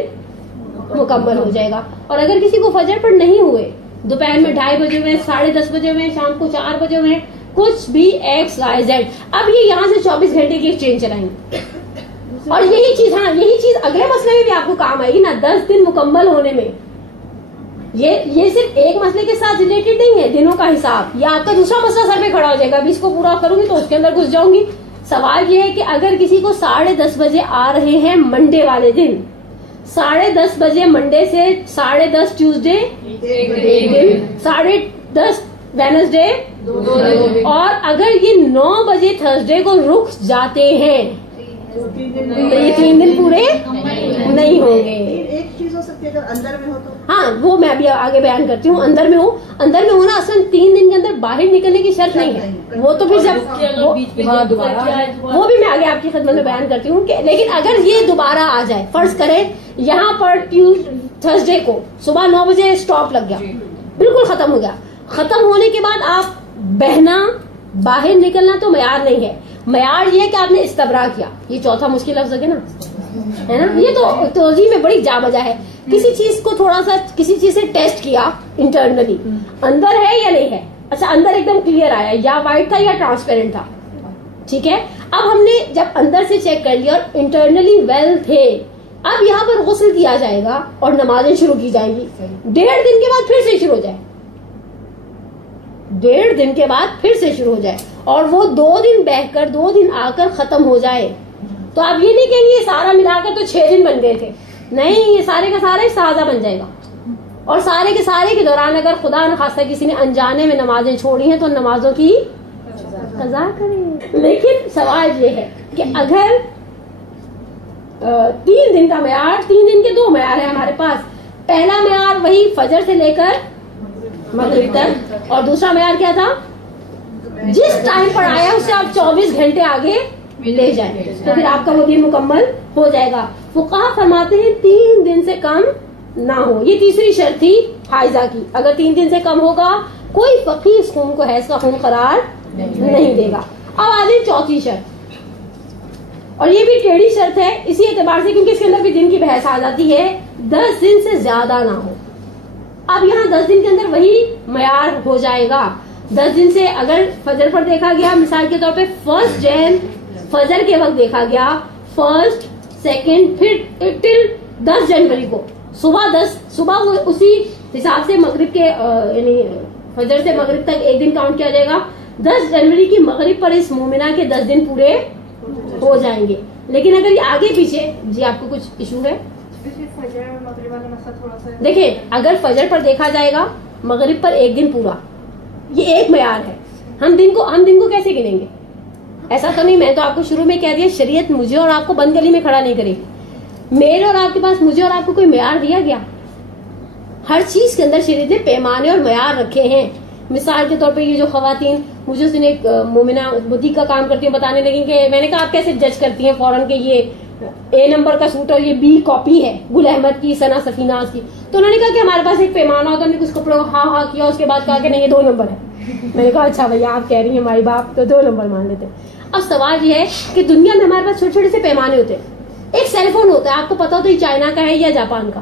مکمل ہو جائے گا. اور اگر کسی کو فجر پر نہیں ہوئے، دوپہر میں 2:30 بجے ہوئے، 10:30 بجے ہوئے، شام کو 4 بجے ہوئے، کچھ بھی XYZ، اب یہ یہاں سے 24 گھنٹے کی ایکسچینج چلائیں گے. اور یہی چیز اگلے مسئلے میں بھی آپ کو کام آئے گی نا، 10 دن مکمل ہونے میں. یہ صرف ایک مسئلے کے ساتھ ریلیٹڈ نہیں ہے دنوں کا حساب، یہ آپ کا دوسرا مسئلہ سر پہ کھڑا ہو جائے گا. ابھی اس کو پورا کروں گی تو اس کے اندر گھس جاؤں گی. سوال یہ ہے کہ اگر کسی کو 10:30 بجے آ رہے ہیں منڈے والے دن، 10:30 بجے منڈے سے 10:30 ٹیوزڈے 1 دن، 10:30 وینسڈے 2 دن، اور اگر یہ 9 بجے تھرسڈے کو رک جاتے ہیں تو یہ 3 دن پورے نہیں ہوں گے. ایک چیز ہو سکتی ہے اگر اندر میں ہو تو، ہاں وہ میں ابھی آگے بیان کرتی ہوں. اندر میں ہونا اصلا 3 دن کے اندر باہر نکلنے کی شرط نہیں ہے. وہ تو پھر جب وہ بھی میں آگے آپ کی خدمت میں بیان کرتی ہوں کہ لیکن اگر یہ دوبارہ آ جائے، فرض کریں یہاں پر تھرسڈے کو صبح 9 بجے اسٹاپ لگ گیا، بالکل ختم ہو گیا. ختم ہونے کے بعد آپ بہنا باہر نکلنا تو معیار نہیں ہے. معیار یہ ہے کہ آپ نے استبراء کیا. یہ چوتھا مشکل لفظ ہے نا، یہ تو توضیح میں بڑی جا بجا ہے. کسی چیز کو تھوڑا سا کسی چیز سے ٹیسٹ کیا انٹرنلی، اندر ہے یا نہیں ہے. اچھا اندر ایک دم کلیئر آیا، یا وائٹ تھا یا ٹرانسپیرنٹ تھا. ٹھیک ہے. اب ہم نے جب اندر سے چیک کر لیا اور انٹرنلی ویل تھے، اب یہاں پر غسل کیا جائے گا اور نمازیں شروع کی جائیں گی. 1.5 دن کے بعد پھر سے شروع ہو جائے، 1.5 دن کے بعد پھر سے شروع ہو جائے، اور وہ 2 دن بہ کر 2 دن آ کر ختم ہو جائے. تو آپ یہ نہیں کہیں گے یہ سارا ملا کر تو 6 دن بن گئے تھے. نہیں، یہ سارے کا سارا استحاضہ بن جائے گا. اور سارے کے سارے کے دوران اگر خدا نخواستہ کسی نے انجانے میں نمازیں چھوڑی ہیں تو نمازوں کی قضا کریں. لیکن سوال یہ ہے کہ اگر 3 دن کا معیار، 3 دن کے 2 معیار ہیں ہمارے پاس. پہلا معیار وہی فجر سے لے کر مغرب تک، اور دوسرا معیار کیا تھا؟ جس ٹائم پر آیا اس سے آپ 24 گھنٹے آگے لے جائیں تو پھر آپ کا وہ دن مکمل ہو جائے گا. فقہا فرماتے ہیں 3 دن سے کم نہ ہو. یہ تیسری شرط تھی حائضہ کی. اگر 3 دن سے کم ہوگا کوئی فقیہ اس خون کو حیض کا خون قرار نہیں دے گا. اب آ جائیں چوتھی شرط، اور یہ بھی ٹیڑھی شرط ہے اسی اعتبار سے کیونکہ اس کے اندر بھی دن کی بحث آ جاتی ہے. 10 دن سے زیادہ نہ ہو. اب یہاں 10 دن کے اندر وہی معیار ہو جائے گا. 10 دن سے اگر فجر پر دیکھا گیا، مثال کے طور پہ 1 جن فجر کے وقت دیکھا گیا، 1 2 پھر ٹل 10 جنوری کو صبح وہ اسی حساب سے مغرب کے یعنی فجر سے مغرب تک 1 دن کاؤنٹ کیا جائے گا. 10 جنوری کی مغرب پر اس مومنہ کے 10 دن پورے ہو جائیں گے. لیکن اگر یہ آگے پیچھے، جی آپ کو کچھ ایشو ہے؟ دیکھیں اگر فجر پر دیکھا جائے گا، مغرب پر 1 دن پورا، یہ ایک معیار ہے. ہم دن کو کیسے گنیں گے؟ ایسا تو نہیں، میں تو آپ کو شروع میں کہہ دیا شریعت مجھے اور آپ کو بند گلی میں کھڑا نہیں کرے گی. میرے اور آپ کے پاس مجھے اور آپ کو کوئی معیار دیا گیا؟ ہر چیز کے اندر شریعت نے پیمانے اور معیار رکھے ہیں. مثال کے طور پہ یہ جو خواتین مجھے اس نے ایک مومنہ بوتیک کا کام کرتی ہیں بتانے لگی کہ میں نے کہا آپ کیسے جج کرتی ہیں فوراً کہ یہ A نمبر کا سوٹ اور یہ B کاپی ہے گل احمد کی، ثنا صفیناز کی. تو انہوں نے کہا کہ ہمارے پاس ایک پیمانہ ہوتا ہے. ہم نے کچھ کپڑوں کو ہاں کیا، اس کے بعد کہا کہ نہیں یہ 2 نمبر ہے. میں نے کہا اچھا بھیا آپ کہہ رہی ہیں ہماری باپ تو 2 نمبر مان لیتے. اب سوال یہ ہے کہ دنیا میں ہمارے پاس چھوٹے چھوٹے سے پیمانے ہوتے ہیں. ایک سیل فون ہوتا ہے، آپ کو پتا ہوتا ہے یہ چائنا کا ہے یا جاپان کا.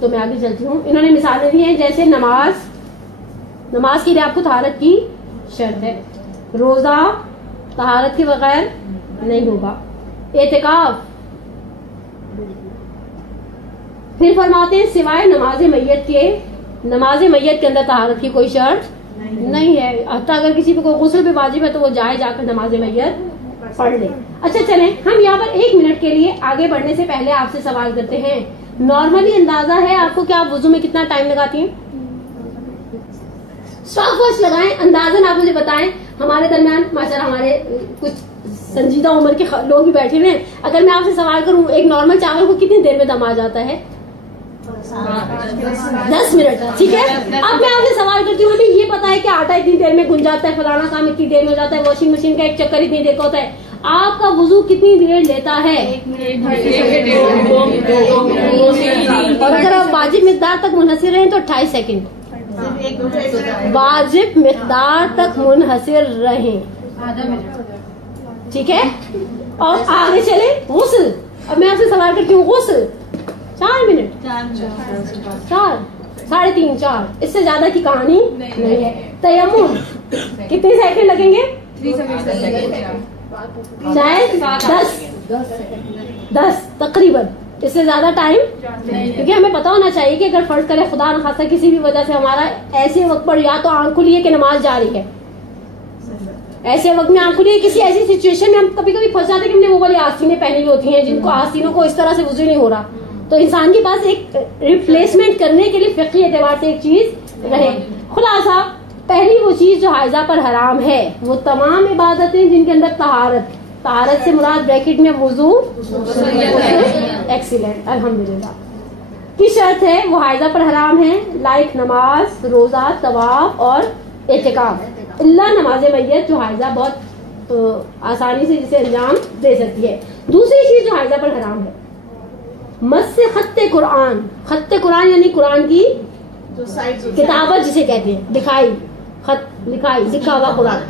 تو میں آگے چلتی ہوں. انہوں نے مثالیں دی ہیں جیسے نماز کے لیے آپ کو طہارت کی شرط ہے. روزہ طہارت کے بغیر نہیں ہوگا. اعتکاف پھر فرماتے ہیں سوائے نماز میت کے اندر طہارت کی کوئی شرط نہیں ہے. حتیٰ اگر کسی پہ کوئی غسل پہ واجب ہے تو وہ جائے جا کر نماز میت پڑھ لے. اچھا چلیں ہم یہاں پر 1 منٹ کے لیے آگے بڑھنے سے پہلے آپ سے سوال کرتے ہیں. نارملی اندازہ ہے آپ کو کہ آپ وضو میں کتنا ٹائم لگاتی ہیں؟ اسٹاپ واچ لگائیں, اندازاً آپ مجھے بتائیں. ہمارے درمیان ماشاءاللہ ہمارے کچھ سنجیدہ عمر کے لوگ بھی بیٹھے ہوئے ہیں. اگر میں آپ سے سوال کروں ایک نارمل چاول کو کتنی دیر میں دم آ جاتا ہے؟ 10 منٹ. ٹھیک ہے, اب میں آپ سے سوال کرتی ہوں, ہمیں یہ پتا ہے کہ آٹا اتنی دیر میں گن جاتا ہے, فلانا کام اتنی دیر میں ہو جاتا ہے, واشنگ مشین کا ایک چکر اتنی دیر کا ہوتا ہے. آپ کا وضو کتنی دیر لیتا ہے؟ اور اگر آپ واجب مقدار تک منحصر رہیں تو 28 سیکنڈ. واجب مقدار تک منحصر رہیں, ٹھیک ہے. اور آگے چلے غسل. اب میں آپ سے سوال کرتی ہوں غسل 4 منٹ, 4, 3.5, 4, اس سے زیادہ کی کہانی نہیں ہے. تیمم کتنے سیکنڈ لگیں گے؟ شاید 10 تقریباً, اس سے زیادہ ٹائم, کیونکہ ہمیں پتا ہونا چاہیے کہ اگر فرض کرے خدا نخواستہ کسی بھی وجہ سے ہمارا ایسے وقت پر یا تو آنکھ کھلی ہے کہ نماز جاری ہے, ایسے وقت میں آنکھ کھلی ہے, کسی ایسی سچویشن میں ہم کبھی پھنس جاتے ہیں کہ ہم نے وہ والی آستینیں پہنی ہوئی ہوتی ہیں جن کو آستینوں کو اس طرح سے وضو نہیں ہو رہا, تو انسان کے پاس ایک ریپلیسمنٹ کرنے کے لیے فقہی اعتبار سے ایک چیز رہے. خلاصہ پہلی وہ چیز جو حائضہ پر حرام ہے وہ تمام عبادتیں جن کے اندر طہارت سے مراد بریکٹ میں وضو, ایکسیلنٹ الحمدللہ, کی شرط ہے وہ حائضہ پر حرام ہے. لائک نماز, روزہ, طواف اور اعتکاف, اللہ نماز میت جو حائضہ بہت آسانی سے جسے انجام دے سکتی ہے. دوسری چیز جو حائضہ پر حرام ہے مس خط قرآن. خط قرآن یعنی قرآن کی کتابت جسے کہتے ہیں, لکھا ہوا قرآن.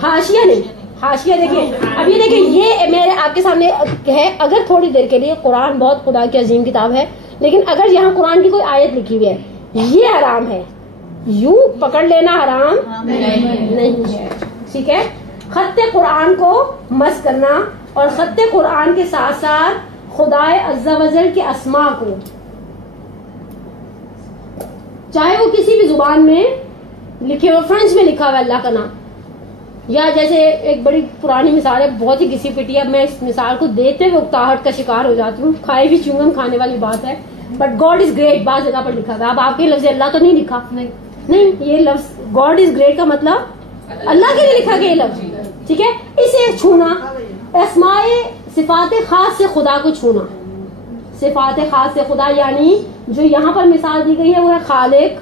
حاشیہ نہیں, حاشیہ دیکھیں. اب یہ دیکھیں, یہ میرے آپ کے سامنے ہے. اگر تھوڑی دیر کے لیے قرآن بہت خدا کی عظیم کتاب ہے, لیکن اگر یہاں قرآن کی کوئی آیت لکھی ہوئی ہے یہ حرام ہے, یوں پکڑ لینا حرام نہیں ہے, ٹھیک ہے. خط قرآن کو مس کرنا اور خط قرآن کے ساتھ ساتھ خدائے عز و جل کے اسماء کو, چاہے وہ کسی بھی زبان میں لکھے ہو, فرینچ میں لکھا ہوا اللہ کا نام, یا جیسے ایک بڑی پرانی مثال ہے, بہت ہی گھسی پٹی ہے, اب میں اس مثال کو دیتے ہوئے اکتاہٹ کا شکار ہو جاتی ہوں. کھائے بھی چونگم کھانے والی بات ہے, بٹ گاڈ از گریٹ بعض جگہ پر لکھا تھا. اب آپ کے لفظ اللہ تو نہیں لکھا, نہیں, یہ لفظ گاڈ از گریٹ کا مطلب اللہ کے لیے لکھا گیا یہ لفظ, ٹھیک ہے. اسے چھونا, اسماء صفات خاص سے خدا کو چھونا, صفات خاص سے خدا یعنی جو یہاں پر مثال دی گئی ہے وہ ہے خالق,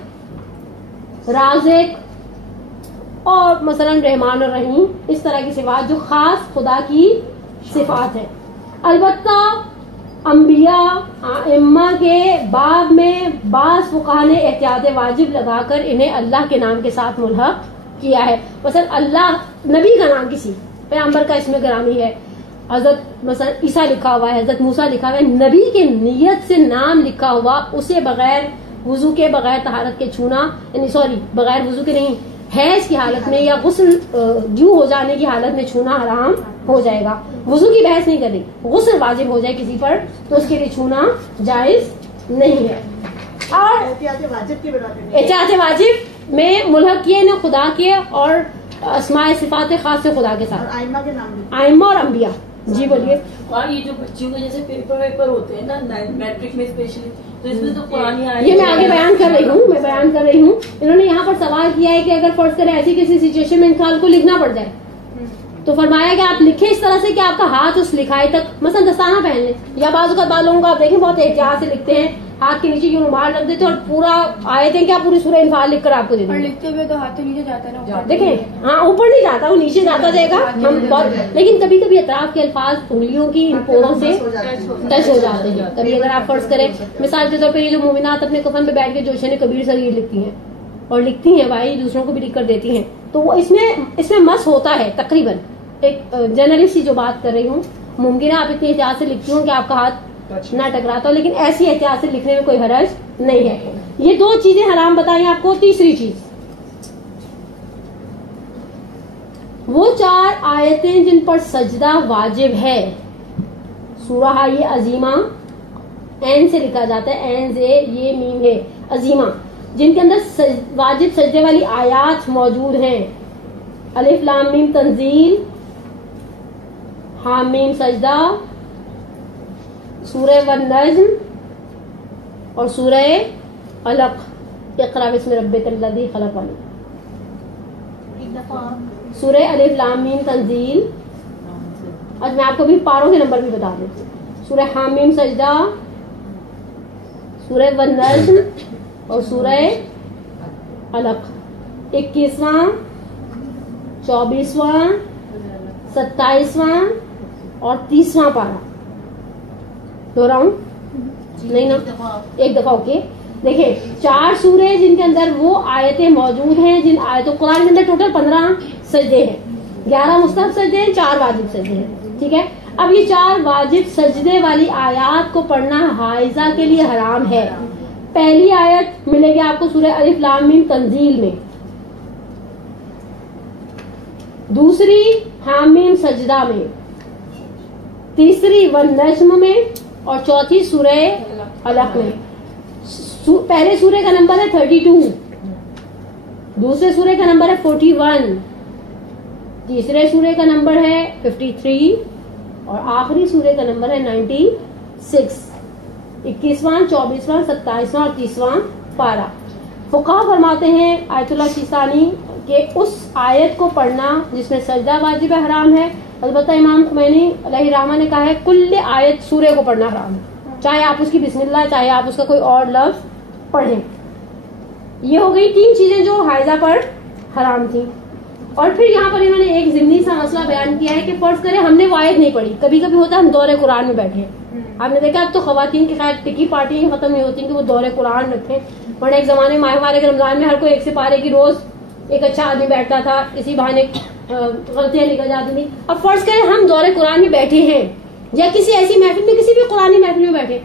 رازق اور مثلا رحمان اور رحیم, اس طرح کی صفات جو خاص خدا کی صفات ہے. البتہ انبیاء ائمہ کے باب میں بعض فقہا نے احتیاط واجب لگا کر انہیں اللہ کے نام کے ساتھ ملحق کیا ہے. مثلا اللہ, نبی کا نام کسی پیغمبر کا اس میں گرامی ہے, حضرت مثلا عیسیٰ لکھا ہوا ہے, حضرت موسیٰ لکھا ہوا ہے, نبی کے نیت سے نام لکھا ہوا اسے بغیر وضو کے, بغیر طہارت کے چھونا, یعنی سوری بغیر وضو کے نہیں, حیض کی حالت میں یا غسل ڈیو ہو جانے کی حالت میں چھونا حرام ہو جائے گا. وضو کی بحث نہیں کریں, غسل واجب ہو جائے کسی پر تو اس کے لیے چھونا جائز نہیں ہے. اور احتیاط واجب میں ملحق کیے نہ خدا کے اور اسماء صفات خاص سے خدا کے ساتھ, ائمہ اور انبیاء. جی بولیے. اور یہ جو بچیوں کے جیسے پیپر ویپر ہوتے ہیں نا میٹرک میں اسپیشلی, تو اس میں تو قرآن یہ میں آگے بیان کر رہی ہوں. انہوں نے یہاں پر سوال کیا ہے کہ اگر فرض کرے ایسی کسی سچویشن میں انسان کو لکھنا پڑ جائے تو فرمایا کہ آپ لکھیں اس طرح سے کہ آپ کا ہاتھ اس لکھائی تک, مثلا دستانہ پہن لیں, یا بعض اوقات بعض لوگوں کو آپ دیکھیں بہت احتیاط سے لکھتے ہیں, ہاتھ کے نیچے یوں رومال رکھ دیتے اور پورا آیتیں کیا پوری سورہ انفال لکھ کر آپ کو دے دیں. لکھتے ہوئے تو ہاتھ نیچے جاتا ہے نا, دیکھیں ہاں اوپر نہیں جاتا, وہ نیچے جاتا جائے گا. ہم بہت, لیکن کبھی کبھی اطراف کے الفاظ انگلیوں کی ان پوروں سے ٹچ ہو جاتے ہیں. کبھی اگر آپ فرض کریں مثال کے طور پہ یہ جو مومنات اپنے کفن پہ بیٹھ کے جوشن کبیر صغیر لکھتی ہیں اور لکھتی ہیں بھائی دوسروں کو بھی لکھ کر دیتی ہیں, تو وہ اس میں مس ہوتا ہے تقریباً. ایک جنرلی سی جو بات کر رہی ہوں, ممکن ہے آپ اتنی احتیاط سے لکھتی ہوں کہ آپ کا ہاتھ نہ ٹکراتا ہو, لیکن ایسی احتیاط سے لکھنے میں کوئی حرج نہیں ہے. یہ 2 چیزیں حرام بتائیں آپ کو. تیسری چیز وہ 4 آیتیں جن پر سجدہ واجب ہے. سورہ یہ عظیمہ این سے لکھا جاتا ہے, این سے یہ میم ہے عظیمہ, جن کے اندر واجب سجدے والی آیات موجود ہیں. الف لام میم تنزیل, حام میم سجدہ, سورہ والنجم اور سورہ علق, اقرا بسم ربک الذی خلق والی. سورہ الف لام میم تنزیل, اور میں آپ کو بھی پاروں کے نمبر بھی بتا دیتی ہوں. سورہ حام میم سجدہ, سورہ والنجم اور سورہ علق. 21واں 24واں 27واں اور 30واں پارا. دوہراؤں نہیں نا, ایک دفعہ اوکے. دیکھیں 4 سورے جن کے اندر وہ آیتیں موجود ہیں جن آیتوں, قرآن کے اندر ٹوٹل 15 سجدے ہیں, 11 مستحب سجدے ہیں, 4 واجب سجدے ہیں. ٹھیک ہے, اب یہ 4 واجب سجدے والی آیات کو پڑھنا حائضہ کے لیے حرام ہے. پہلی آیت ملے گی آپ کو سورہ الف لام میم تنزیل میں, دوسری حامیم سجدہ میں, تیسری والنجم میں اور چوتھی سورہ علق میں. پہلے سورے کا نمبر ہے 32, دوسرے سورے کا نمبر ہے 41, تیسرے سورے کا نمبر ہے 53 اور آخری سورے کا نمبر ہے 96. 21واں 24واں 27واں اور 30واں پارا. فقہا فرماتے ہیں آیت اللہ سیستانی کہ اس آیت کو پڑھنا جس میں سجدہ واجب حرام ہے. البتہ امام خمینی علیہ الرحمہ نے کہا ہے کل آیت سورے کو پڑھنا حرام ہے, چاہے آپ اس کی بسم اللہ, چاہے آپ اس کا کوئی اور لفظ پڑھیں. یہ ہو گئی 3 چیزیں جو حائضہ پر حرام تھی. اور پھر یہاں پر انہوں نے ایک ضمنی سا مسئلہ بیان کیا ہے کہ فرض کریں ہم نے وہ آیت نہیں پڑھی. کبھی کبھی ہوتا ہے ہم دورے قرآن میں بیٹھے, آپ نے دیکھا اب تو خواتین کی خیر ٹکی پارٹی ختم نہیں ہوتی کہ وہ دورے قرآن رکھیں, ورنہ ایک زمانے میں ماہ کے رمضان میں ہر کوئی 1 سپارے کی روز ایک اچھا آدمی بیٹھتا تھا, اسی بہانے غلطیاں نکل جاتی تھی. اب فرض کریں ہم دورے قرآن میں بیٹھے ہیں یا کسی ایسی محفل میں, کسی بھی قرآنی محفل میں بیٹھے,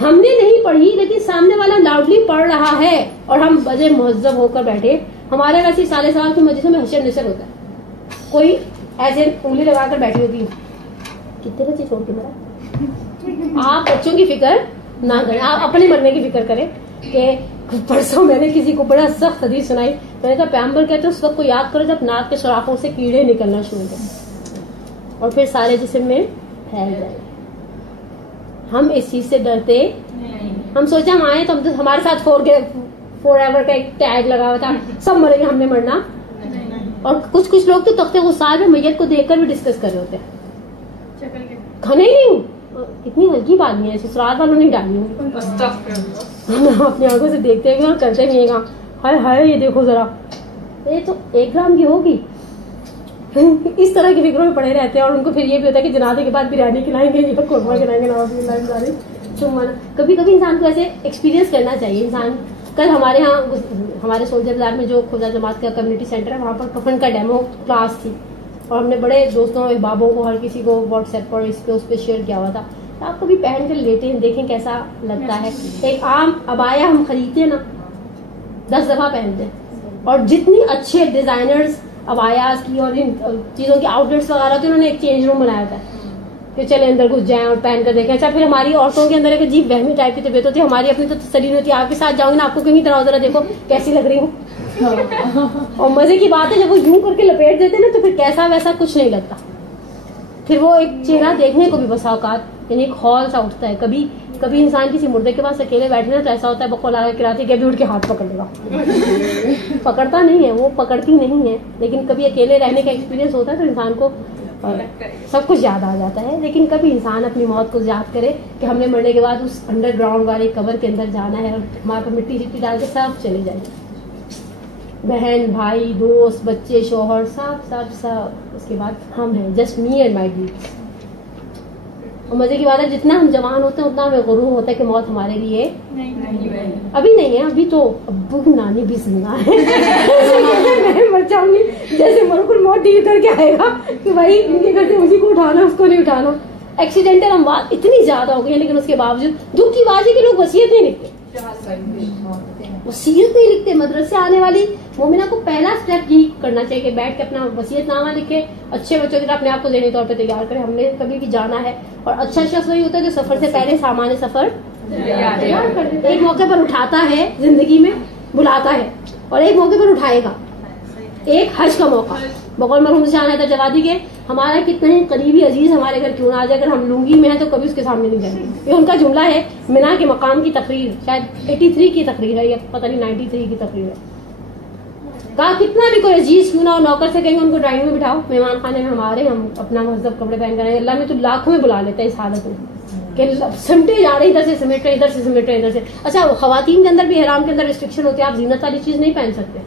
ہم نے نہیں پڑھی لیکن سامنے والا لاؤڈلی پڑھ رہا ہے اور ہم بجے مہذب ہو کر بیٹھے. ہمارے ویسے سال کی مجلسوں میں حشر نشر ہوتا ہے, کوئی ایسے انگلی لگا کر بیٹھی ہوتی ہے, کتنے بچے چھوڑ کے مرا. آپ بچوں کی فکر نہ کریں, آپ اپنے مرنے کی فکر کریں. کہ پرسوں میں نے کسی کو بڑا سخت حدیث سنائی, میں نے کہا پیغمبر کہتے اس وقت کو یاد کرو جب ناک کے سوراخوں سے کیڑے نکلنا شروع کریں اور پھر سارے جسم میں پھیل جائیں. ہم اس چیز سے ڈرتے, ہم سوچے ہم آئے تو ہمارے ساتھ فور ایور کا ایک ٹیگ لگا ہوا تھا, سب مریں گے, ہم نے مرنا. اور کچھ لوگ تو تختے غسال میں میت کو دیکھ کر بھی ڈسکس کر رہے ہوتے ہیں. کھانے ہی نہیں, اتنی ہلکی بات نہیں ہے, سسرال والوں نے ڈالی ہوں, اپنی آنکھوں سے دیکھتے ہوئے اور کرتے بھی گا ہائے ہائے یہ دیکھو ذرا, یہ تو 1 گرام کی ہوگی. اس طرح کی فکروں میں پڑے رہتے ہیں. اور ان کو پھر یہ بھی ہوتا ہے کہ جنازے کے بعد بریانی کھلائیں گے یا قورمہ کھلائیں گے. کبھی کبھی انسان کو ایسے ایکسپیرینس کرنا چاہیے. انسان کل ہمارے ہاں ہمارے سولجر بازار میں جو کھوجا جماعت کا کمیونٹی سینٹر ہے وہاں پر کفن کا ڈیمو کلاس تھی اور ہم نے بڑے دوستوں احبابوں کو ہر کسی کو واٹس ایپ پر اس پہ شیئر کیا ہوا تھا. آپ کبھی پہن کر لیتے ہیں دیکھیں کیسا لگتا ہے. ایک عام ابایا ہم خریدتے ہیں نا 10 دفعہ پہنتے ہیں, اور جتنی اچھے ڈیزائنرز ابایاز کی اور ان چیزوں کی آؤٹ لیٹس وغیرہ تھے, انہوں نے ایک چینج روم بنایا تھا کہ چلے اندر گھس جائیں اور پہن کر دیکھیں. اچھا پھر ہماری عورتوں کے اندر ایک عجیب وہمی ٹائپ کی طبیعت ہوتی ہے, ہماری اپنی تو تسلی ہوتی ہے, آپ کے ساتھ جاؤں گی نا آپ کو کہیں طرح ذرا دیکھو کیسی لگ رہی ہوں. اور مزے کی بات ہے جب وہ یوں کر کے لپیٹ دیتے نا تو پھر کیسا ویسا کچھ نہیں لگتا. پھر وہ ایک چہرہ دیکھنے کو بھی بسا اوقات یعنی ایک خول سا اٹھتا ہے. کبھی انسان کسی مردے کے پاس اکیلے بیٹھے نا تو ایسا ہوتا ہے بقول آگے کراتی کہ ابھی اٹھ کے ہاتھ پکڑ لے گا. پکڑتا نہیں ہے, وہ پکڑتی نہیں ہے, لیکن کبھی اکیلے رہنے کا ایکسپیرینس ہوتا ہے تو انسان کو سب کچھ یاد آ جاتا ہے. لیکن کبھی انسان اپنی موت کو یاد کرے کہ ہم نے مرنے کے بعد اس انڈر گراؤنڈ والے قبر کے اندر جانا ہے اور ہمارے پر مٹی شٹی ڈال کے سب چلے جائیں گے, بہن بھائی دوست بچے شوہر سب. اس کے بعد ہم ہیں, just me and my dad. اور مزے کی بات ہے جتنا ہم جوان ہوتے ہیں اتنا ہمیں غرور ہوتا ہے کہ موت ہمارے لیے ابھی نہیں ہے. ابھی تو ابو کی نانی بھی زندہ ہے, میں مر جاؤں گی جیسے ملک الموت ڈیل کر کے آئے گا کہ بھائی ان کے گھر سے اسی کو اٹھانا اس کو نہیں اٹھانا. ایکسیڈنٹل اموات اتنی زیادہ ہو گئی ہیں لیکن اس کے باوجود دکھ کی بات ہے کہ لوگ وصیت نہیں لکھتے. وہ سیرت نہیں لکھتے. مدرسے آنے والی مومنہ کو پہلا اسٹیپ یہی کرنا چاہیے کہ بیٹھ کے اپنا وصیت نامہ لکھے, اچھے بچوں کی طرح اپنے آپ کو ذہنی طور پہ تیار کرے. ہم نے کبھی بھی جانا ہے, اور اچھا شخص وہی ہوتا ہے جو سفر سے پہلے سامان سفر تیار کر دے. ایک موقع پر اٹھاتا ہے زندگی میں, بلاتا ہے, اور ایک موقع پر اٹھائے گا. ایک حج کا موقع, بقول مرحوم شاہ حیدر جوادی کے, ہمارا کتنا ہی قریبی عزیز ہمارے گھر کیوں نہ آ جائے, اگر ہم لنگی میں ہیں تو کبھی اس کے سامنے نہیں جائیں گے. یہ ان کا جملہ ہے منا کے مقام کی تقریر, شاید 83 کی تقریر ہے یا پتہ نہیں 93 کی تقریر ہے. کہا کتنا بھی کوئی عزیز کیوں نہ ہو, نوکر سے کہیں ان کو ڈرائنگ میں بٹھاؤ, مہمان خانے میں ہمارے, ہم اپنا مہذب کپڑے پہن کر آئے. اللہ میں تو لاکھوں میں بلا لیتا ہے اس حالت میں کہ سمٹے جا رہے, ادھر سے سمیٹ رہے, ادھر سے سمیٹ رہے, ادھر سے. اچھا خواتین کے اندر بھی احرام کے اندر ریسٹرکشن ہوتی ہے, آپ زینت والی چیز نہیں پہن سکتے,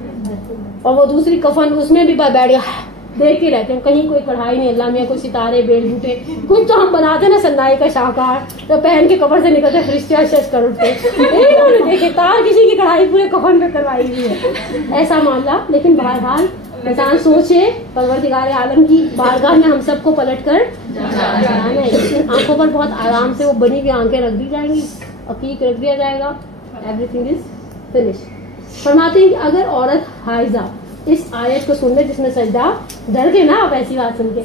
اور وہ دوسری کفن اس میں بھی بیٹھ گیا دیکھ کے رہتے ہیں, کہیں کوئی کڑھائی نہیں, اللہ میں کوئی ستارے بیل بوٹے کچھ تو ہم بناتے نا سنائی کا شاہکار, تو پہن کے قبر سے نکلتے فرشتے شش کر اٹھتے, دیکھے تار کسی کی کڑھائی پورے کفن پہ کروائی ہوئی ہے, ایسا معاملہ. لیکن بہرحال انسان سوچے پروردگار عالم کی بارگاہ میں ہم سب کو پلٹ کر جانا ہے. آنکھوں پر بہت آرام سے وہ بنی ہوئی آنکھیں رکھ دی جائیں گی, عقیق رکھ دیا جائے گا, ایوری تھنگ از فنش. فرماتے ہیں کہ اگر عورت حائضہ اس آیت کو سن لے جس میں سجدہ, ڈر گئے نا آپ ایسی بات سن کے,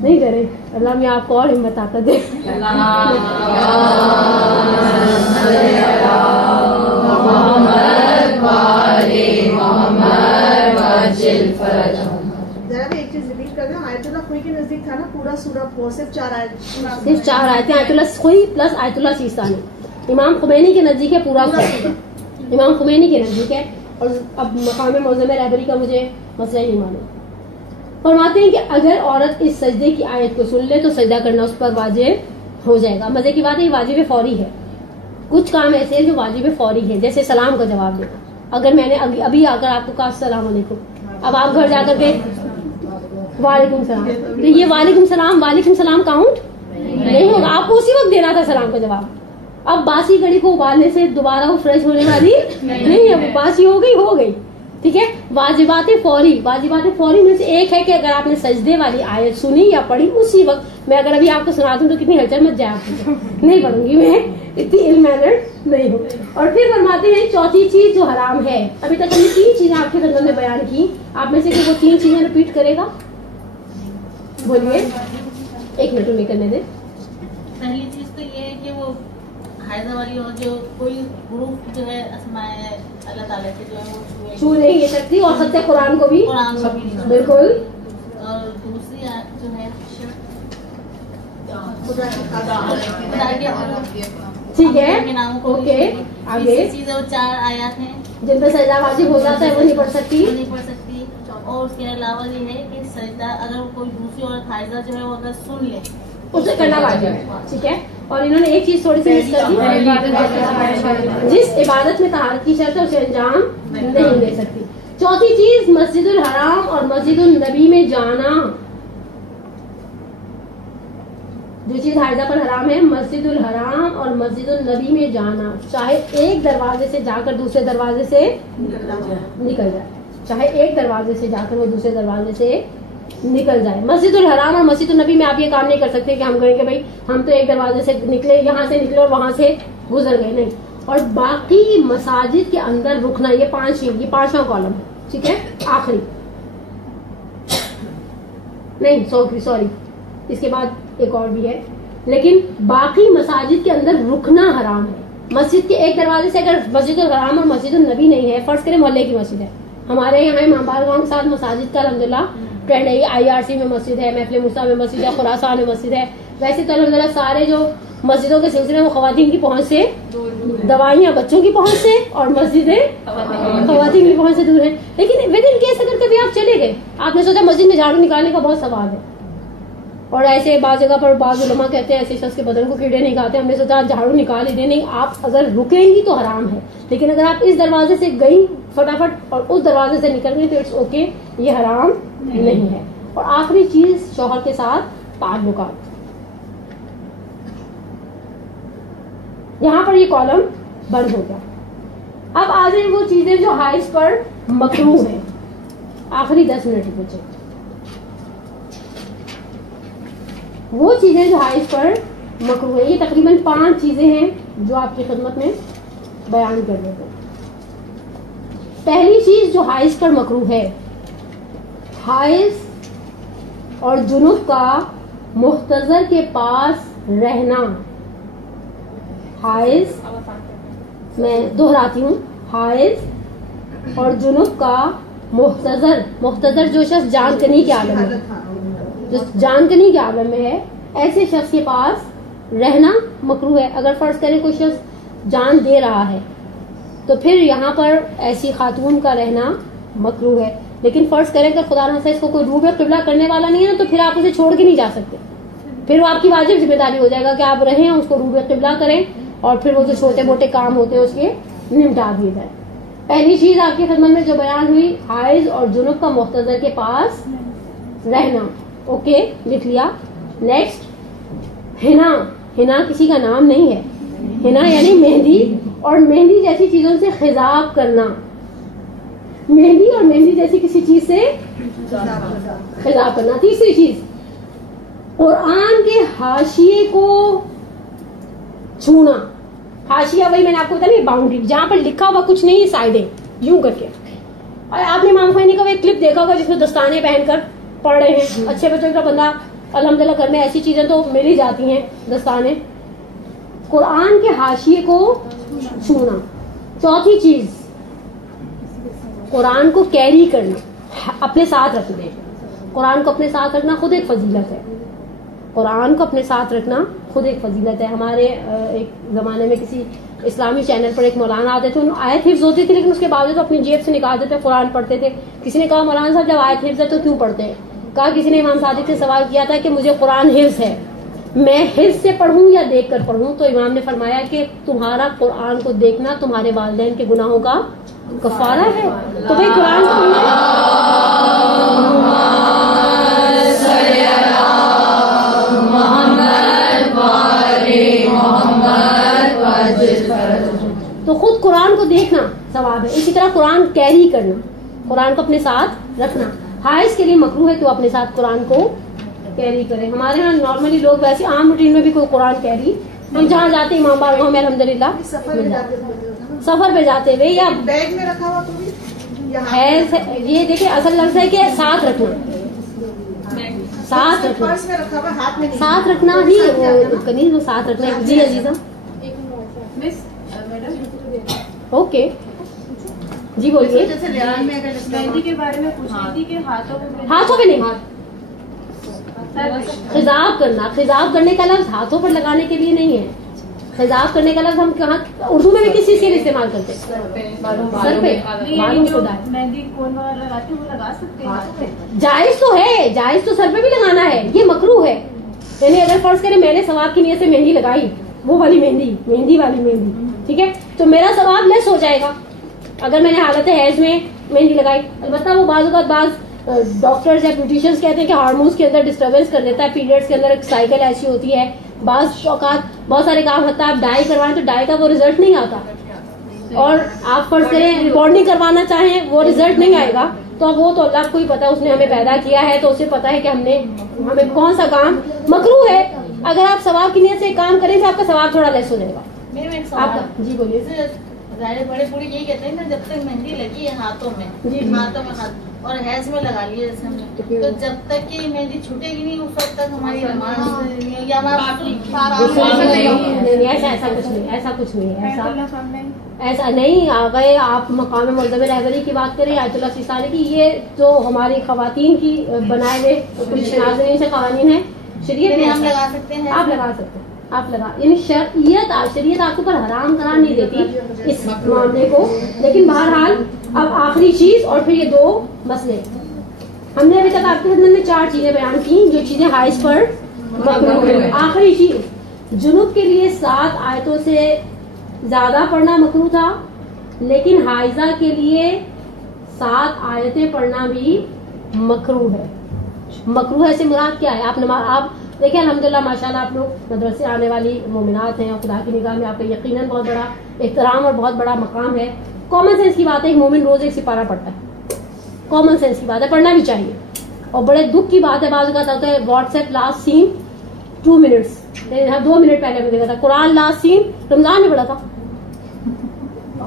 نہیں ڈرے, اللہ میں آپ کو اور ہمت طاقت دے. ذرا میں ایک چیز ریپیٹ کر دوں, آیت اللہ خوئی کے نزدیک تھا نا پورا سورہ, صرف 4 آیت, صرف 4 آیتیں آیت اللہ خوئی پلس آیت اللہ سیستانی. امام خمینی کے نزدیک ہے پورا سورہ, امام خمینی کے نزدیک ہے, اور اب مقام معظم رہبری کا مجھے مسئلہ نہیں معلوم. فرماتے ہیں کہ اگر عورت اس سجدے کی آیت کو سن لے تو سجدہ کرنا اس پر واجب ہو جائے گا. مزے کی بات ہے یہ واجب فوری ہے. کچھ کام ایسے ہیں جو واجب فوری ہے, جیسے سلام کا جواب دینا. اگر میں نے ابھی آ کر آپ کو کہا السلام علیکم, اب آپ گھر جا کر کے وعلیکم السلام, تو یہ وعلیکم السلام کاؤنٹ نہیں ہوگا, آپ کو اسی وقت دینا تھا سلام کا جواب. اب باسی کڑی کو ابالنے سے دوبارہ وہ فریش ہونے والی نہیں ہے, وہ باسی ہو گئی. ٹھیک ہے, واجبات فوری میں سے ایک ہے کہ اگر آپ نے سجدے والی آیت سنی یا پڑھی اسی وقت, میں اگر ابھی آپ کو سنا دوں تو کتنی ہلچل مت جائے, آپ نہیں پڑھوں گی, میں اتنی علم مینرڈ نہیں ہوں. اور پھر فرماتے ہیں چوتھی چیز جو حرام ہے, ابھی تک ہم نے 3 چیزیں آپ کی خدمت میں بیان کی, آپ میں سے کہ وہ 3 چیزیں ریپیٹ کرے گا, بولیے, 1 منٹ میں کرنے دیں. پہلی چیز تو یہ ہے کہ وہ حائضہ والی ہو جو کوئی حروف جو ہے اسماء اللہ تعالیٰ کے جو ہے وہ چھو نہیں سکتی, اور سچے قرآن کو بھی بالکل. اور دوسری جو ہے ٹھیک ہے, ناموں کو اوکے. آگے چیزیں 4 آیات ہیں جن پہ سجدہ واجب ہو جاتا ہے وہ نہیں پڑھ سکتی. اور اس کے علاوہ یہ ہے کہ سجدہ اگر کوئی دوسری عورت حائضہ جو ہے وہ اگر سن لے اسے کرنا واجب ہے. ٹھیک ہے, اور انہوں نے ایک چیز تھوڑی سی مس کر دی, جس عبادت میں طہارت کی شرط ہے اسے انجام نہیں دے سکتی. چوتھی چیز مسجد الحرام اور مسجد النبی میں جانا. جو چیز حائضہ پر حرام ہے, مسجد الحرام اور مسجد النبی میں جانا, چاہے ایک دروازے سے جا کر دوسرے دروازے سے نکل جائے, چاہے ایک دروازے سے جا کر وہ دوسرے دروازے سے نکل جائے. مسجد الحرام اور مسجد النبی میں آپ یہ کام نہیں کر سکتے کہ ہم کہیں کہ بھائی ہم تو ایک دروازے سے نکلے, یہاں سے نکلے اور وہاں سے گزر گئے, نہیں. اور باقی مساجد کے اندر رکنا, یہ 5واں کالم ہے. ٹھیک ہے, آخری نہیں, سوری, اس کے بعد ایک اور بھی ہے, لیکن باقی مساجد کے اندر رکنا حرام ہے. مسجد کے ایک دروازے سے اگر مسجد الحرام اور مسجد النبی نہیں ہے, فرض کریں محلے کی مسجد ہے, ہمارے یہاں امام بارگاہ کے ساتھ مساجد کا الحمدللہ ٹرینڈ ہے, IRC میں مسجد ہے, محفل موسیٰ میں مسجد ہے, خراسان میں مسجد ہے. ویسے تو الحمدللہ سارے جو مسجدوں کے سلسلے وہ خواتین کی پہنچ سے, دوائیاں بچوں کی پہنچ سے, اور مسجدیں خواتین کی پہنچ سے دور ہیں. لیکن ود ان کیس اگر کبھی آپ چلے گئے, آپ نے سوچا مسجد میں جھاڑو نکالنے کا بہت ثواب ہے, اور ایسے بعض جگہ پر بعض علماء کہتے ہیں ایسے شخص کے بدن کو کیڑے نہیں کھاتے, ہم نے سوچا جھاڑو نکال ہی دیں. نہیں, آپ اگر رکیں گی تو حرام ہے, لیکن اگر آپ اس دروازے سے گئی فٹافٹ اور اس دروازے سے نکل گئی تو اٹس اوکے, یہ حرام نہیں ہے. اور آخری چیز شوہر کے ساتھ تعلقات. یہاں پر یہ کالم بند ہو گیا. اب آ جائیں وہ چیزیں جو حائض پر مکروہ ہیں, آخری 10 منٹ پوچھے. وہ چیزیں جو حائض پر مکروہ ہیں, یہ تقریباً 5 چیزیں ہیں جو آپ کی خدمت میں بیان کر لیتے ہیں. پہلی چیز جو حائض پر مکروہ ہے، حائض اور جنوب کا محتضر کے پاس رہنا. حائض، میں دہراتی ہوں، حائض اور جنوب کا محتضر جو شخص جان کنی کے عالم میں، جو جان کنی کے عالم میں ہے، ایسے شخص کے پاس رہنا مکروہ ہے. اگر فرض کریں کوئی شخص جان دے رہا ہے تو پھر یہاں پر ایسی خاتون کا رہنا مکروہ ہے. لیکن فرض کریں کہ خدا نخواستہ اس کو کوئی روح قبلہ کرنے والا نہیں ہے تو پھر آپ اسے چھوڑ کے نہیں جا سکتے. پھر وہ آپ کی واجب ذمہ داری ہو جائے گا کہ آپ رہیں، اس کو روح قبلہ کریں اور پھر وہ جو چھوٹے موٹے کام ہوتے ہیں اس کے نمٹا دیے جائے. پہلی چیز آپ کی خدمت میں جو بیان ہوئی، حائض اور جنوب کا محتضر کے پاس رہنا. اوکے، لکھ لیا. نیکسٹ، ہنا. ہنا کسی کا نام نہیں ہے. ہنا یعنی مہندی اور مہندی جیسی چیزوں سے خضاب کرنا. مہندی اور مہندی جیسی کسی چیز سے خضاب کرنا. تیسری چیز، قرآن کے حاشیے کو چھونا. حاشیہ وہی میں نے آپ کو بتایا، باؤنڈری جہاں پر لکھا ہوا کچھ نہیں، سائڈیں یوں کر کے. اور آپ نے امام خمینی کا ایک کلپ دیکھا ہوگا جس میں دستانے پہن کر پڑھ رہے ہیں. اچھے بچوں کا بندہ الحمدللہ گھر میں ایسی چیزیں تو مل ہی جاتی ہیں، دستانے. قرآن کے حاشیے کو چھونا. چوتھی چیز، قرآن کو کیری کرنا، اپنے ساتھ رکھنا. قرآن کو اپنے ساتھ رکھنا خود ایک فضیلت ہے. قرآن کو اپنے ساتھ رکھنا خود ایک فضیلت ہے. ہمارے ایک زمانے میں کسی اسلامی چینل پر ایک مولانا آتے تھے، آیت حفظ ہوتی تھی لیکن اس کے باوجود اپنی جیب سے نکالتے تھے، قرآن پڑھتے تھے. کسی نے کہا مولانا صاحب جب آیت حفظ ہے تو کیوں پڑھتے ہیں؟ کہا کسی نے امام صادق سے سوال کیا تھا کہ مجھے قرآن حفظ ہے، میں حفظ سے پڑھوں یا دیکھ کر پڑھوں؟ تو امام نے فرمایا کہ تمہارا قرآن کو دیکھنا تمہارے والدین کے گناہوں کا کفارہ ہے. تو بھائی قرآن کو تو خود قرآن کو دیکھنا ثواب ہے. اسی طرح قرآن کیری کرنا، قرآن کو اپنے ساتھ رکھنا. حائض کے لیے مکروہ ہے کہ وہ اپنے ساتھ قرآن کو کیری کرے. ہمارے یہاں نارملی لوگ ویسے عام روٹین میں بھی کوئی قرآن کیری، ہم جہاں جاتے ہیں امام بارگاہ میں الحمدللہ سفر پہ جاتے ہوئے یا بیگ میں رکھا ہوا تو بھی حیض. یہ دیکھیں اصل لفظ ہے کہ ساتھ رکھنا، ساتھ رکھنا، پرس میں رکھا ہوا، ہاتھ میں نہیں. ساتھ رکھنا ہی کنیز وہ ساتھ رکھنا ہے. جی عزیزہ، اوکے جی بولیے. مہندی کے بارے میں پوچھ رہی تھی کہ ہاتھوں پہ نہیں، خضاب کرنا. خضاب کرنے کا لفظ ہاتھوں پر لگانے کے لیے نہیں ہے. خضاب کرنے کا لفظ ہم کہاں اردو میں بھی کس چیز کے لیے استعمال کرتے ہیں؟ سر پہ بالوں کو ڈال. مہندی کون لگاتی وہ لگا سکتے ہیں. جائز تو ہے، جائز تو سر پہ بھی لگانا ہے. یہ مکروہ ہے. یعنی اگر فرض کریں میں نے ثواب کی نیت سے مہندی لگائی، وہ والی مہندی والی مہندی، ٹھیک ہے، تو میرا ثواب لیس ہو جائے گا اگر میں نے حالت حیض میں مہندی لگائی. البتہ وہ بعض اوقات بعض ڈاکٹرز یا بیوٹیشینز کہتے ہیں کہ ہارمونز کے اندر ڈسٹربینس کر دیتا ہے. پیریڈز کے اندر ایک سائیکل ایسی ہوتی ہے، بعض اوقات بہت سارے کام ہوتا ہے، آپ ڈائی کروائیں تو ڈائی کا وہ رزلٹ نہیں آتا، اور آپ فرض کریں ریبانڈنگ کروانا چاہیں وہ رزلٹ نہیں آئے گا. تو وہ تو اللہ کو ہی پتا، اس نے ہمیں پیدا کیا ہے تو اسے پتا ہے کہ ہمیں کون سا کام مکروہ ہے. اگر آپ ثواب کی نیت سے کام کریں تو آپ کا ثواب تھوڑا لیس ہو جائے گا. آپ کا جی بولیے. بڑے بوڑھے یہی کہتے ہیں نا جب تک مہندی لگی ہے ہاتھوں میں ہاتھ اور حیض میں لگا لیے جیسے ہم نے، تو جب تک کہ مہندی چھوٹے گی نہیں اس وقت تک ہماری نماز ایسا کچھ نہیں ہے. ایسا نہیں آ گئے آپ مقام معظم رہبری کی بات کریں، آیت اللہ سیستانی کی. یہ جو ہماری خواتین کی بنائے ہوئے کچھ ناظرین سے قوانین ہیں شریعت میں، ہم لگا سکتے ہیں. آپ لگا سکتے ہیں، آپ لگا. یعنی شریعت آپ کے اوپر حرام قرار نہیں دیتی اس معاملے کو. لیکن بہرحال اب آخری چیز اور پھر یہ 2 مسئلے. ہم نے ابھی تک آپ کی خدمت میں 4 چیزیں بیان کی جو چیزیں حائض پر مکروہ ہیں. آخری چیز، جنوب کے لیے 7 آیتوں سے زیادہ پڑھنا مکروہ تھا، لیکن حائضہ کے لیے 7 آیتیں پڑھنا بھی مکروہ ہے. مکروہ ہے سے مراد کیا ہے؟ آپ دیکھیں الحمدللہ ماشاءاللہ آپ لوگ مدرسے آنے والی مومنات ہیں اور خدا کی نگاہ میں آپ کا یقیناً بہت بڑا احترام اور بہت بڑا مقام ہے. کامن سینس کی بات ہے، ایک مومن روز 1 سپارہ پڑھتا ہے. کامن سینس کی بات ہے، پڑھنا بھی چاہیے. اور بڑے دکھ کی بات ہے بعض اوقات ہوتا ہے واٹس ایپ لاسٹ سین 2 منٹس، 2 منٹ پہلے میں دیکھا تھا قرآن لاسٹ سین رمضان میں پڑھا تھا.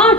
8।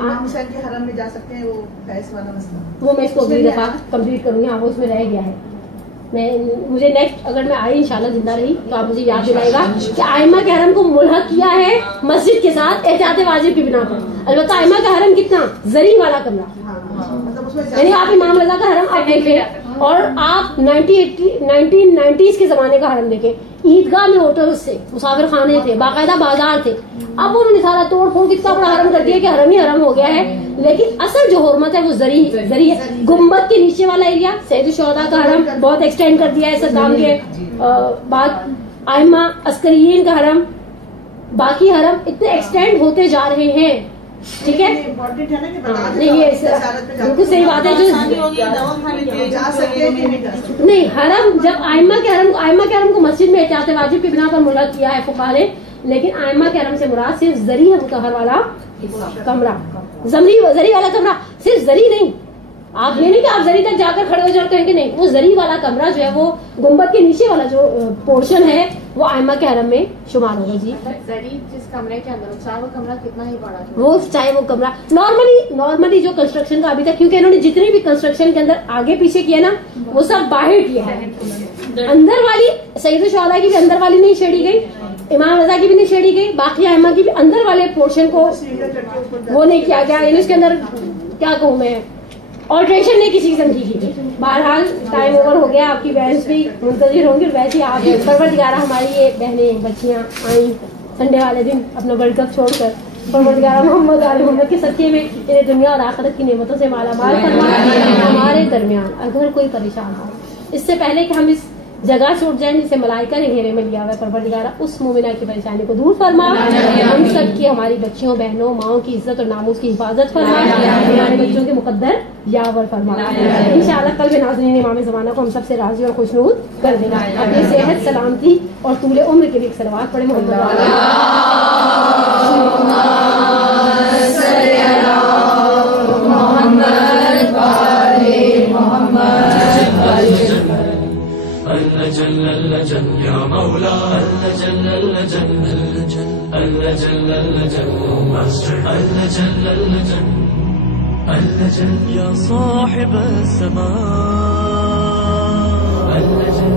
امام حسین کے حرم میں جا سکتے ہیں، وہ فیض والا مسئلہ وہ میں اس کو اگلی دفعہ کمپلیٹ کروں گی. ہاں وہ اس میں رہ گیا ہے. مجھے نیکسٹ اگر میں آئی انشاءاللہ زندہ رہی تو آپ مجھے یاد دلائے گا کہ ائمہ کے حرم کو ملحق کیا ہے مسجد کے ساتھ احتیاط واجب کی بنا پر. البتہ ائمہ کا حرم کتنا زری والا کمرہ، یعنی آپ امام رضا کا حرم آپ دیکھیں اور آپ 1990s کے زمانے کا حرم دیکھیں. عیدگاہ میں ہوٹل سے مسافر خانے تھے، باقاعدہ بازار تھے. اب انہوں نے سارا توڑ پھوڑ کتنا بڑا حرم کر دیا کہ حرم ہی حرم ہو گیا ہے. لیکن اصل جو حرمت ہے وہ زری ہے. گنبد کے نیچے والا ایریا سید الشہداء کا حرم بہت ایکسٹینڈ کر دیا ہے صدام کے بعد. ائمہ عسکریین کا حرم، باقی حرم اتنے ایکسٹینڈ ہوتے جا رہے ہیں. ٹھیک ہے، نہیں یہ بالکل صحیح بات ہے. نہیں حرم جب ائمہ کے حرم کو مسجد میں احتیاط واجب کی بنا پر ملحق کیا ہے فقہاء نے، لیکن ائمہ کے حرم سے مراد صرف زری مطہر والا کمرہ، زری والا کمرہ. صرف زری نہیں، آپ یہ نہیں کہ آپ زری تک جا کر کھڑے ہو جاتے ہیں کہ نہیں، وہ زری والا کمرہ جو ہے وہ گنبد کے نیچے والا جو پورشن ہے وہ ائمہ کے حرم میں شمار ہوگا. جی زری جس کمرے کے اندر چاہے وہ کمرہ کتنا ہی بڑا وہ چاہے وہ کمرہ نارملی جو کنسٹرکشن کا ابھی تک، کیونکہ انہوں نے جتنی بھی کنسٹرکشن کے اندر آگے پیچھے کیا نا وہ سب باہر کیا ہے. اندر والی سید الشہداء کی بھی اندر والی نہیں چھیڑی گئی، امام رضا کی بھی نہیں چھیڑی گئی، باقی ائمہ کی بھی اندر والے پورشن کو وہ نہیں کیا گیا. یعنی اس کے اندر کیا کہوں میں، آلٹریشن نہیں کسی قسم کی گئی. بہرحال ٹائم اوور ہو گیا، آپ کی بہنس بھی منتظر ہوں گی. ویسے ہی آپ پروردگارہ ہماری یہ بہنیں بچیاں آئیں سنڈے والے دن اپنا ورلڈ کپ چھوڑ کر، پروردگارہ محمد آل محمد کے صدقے میں انہیں دنیا اور آخرت کی نعمتوں سے مالا مال فرما. ہمارے درمیان اگر کوئی پریشان ہو، اس سے پہلے کہ ہم اس جگہ چھوٹ جائیں جسے ملائکہ نے گھیرے میں لیا ہوا ہے، پروردگارہ اس مومنہ کی پریشانی کو دور فرما. ہم سب کی، ہماری بچیوں بہنوں ماؤں کی عزت اور ناموس کی حفاظت فرما. ہمارے بچوں کے مقدر یاور فرما. انشاءاللہ کل کے ناظرین امام زمانہ کو ہم سب سے راضی اور خوشنود کر دینا. اپنی صحت سلامتی اور طول عمر کے لیے ایک صلوات پڑھیں. جل اللجل یا مولا اللجل اللجل اللجل اللجل اللجل اللجل اللجل یا صاحب السماء اللجل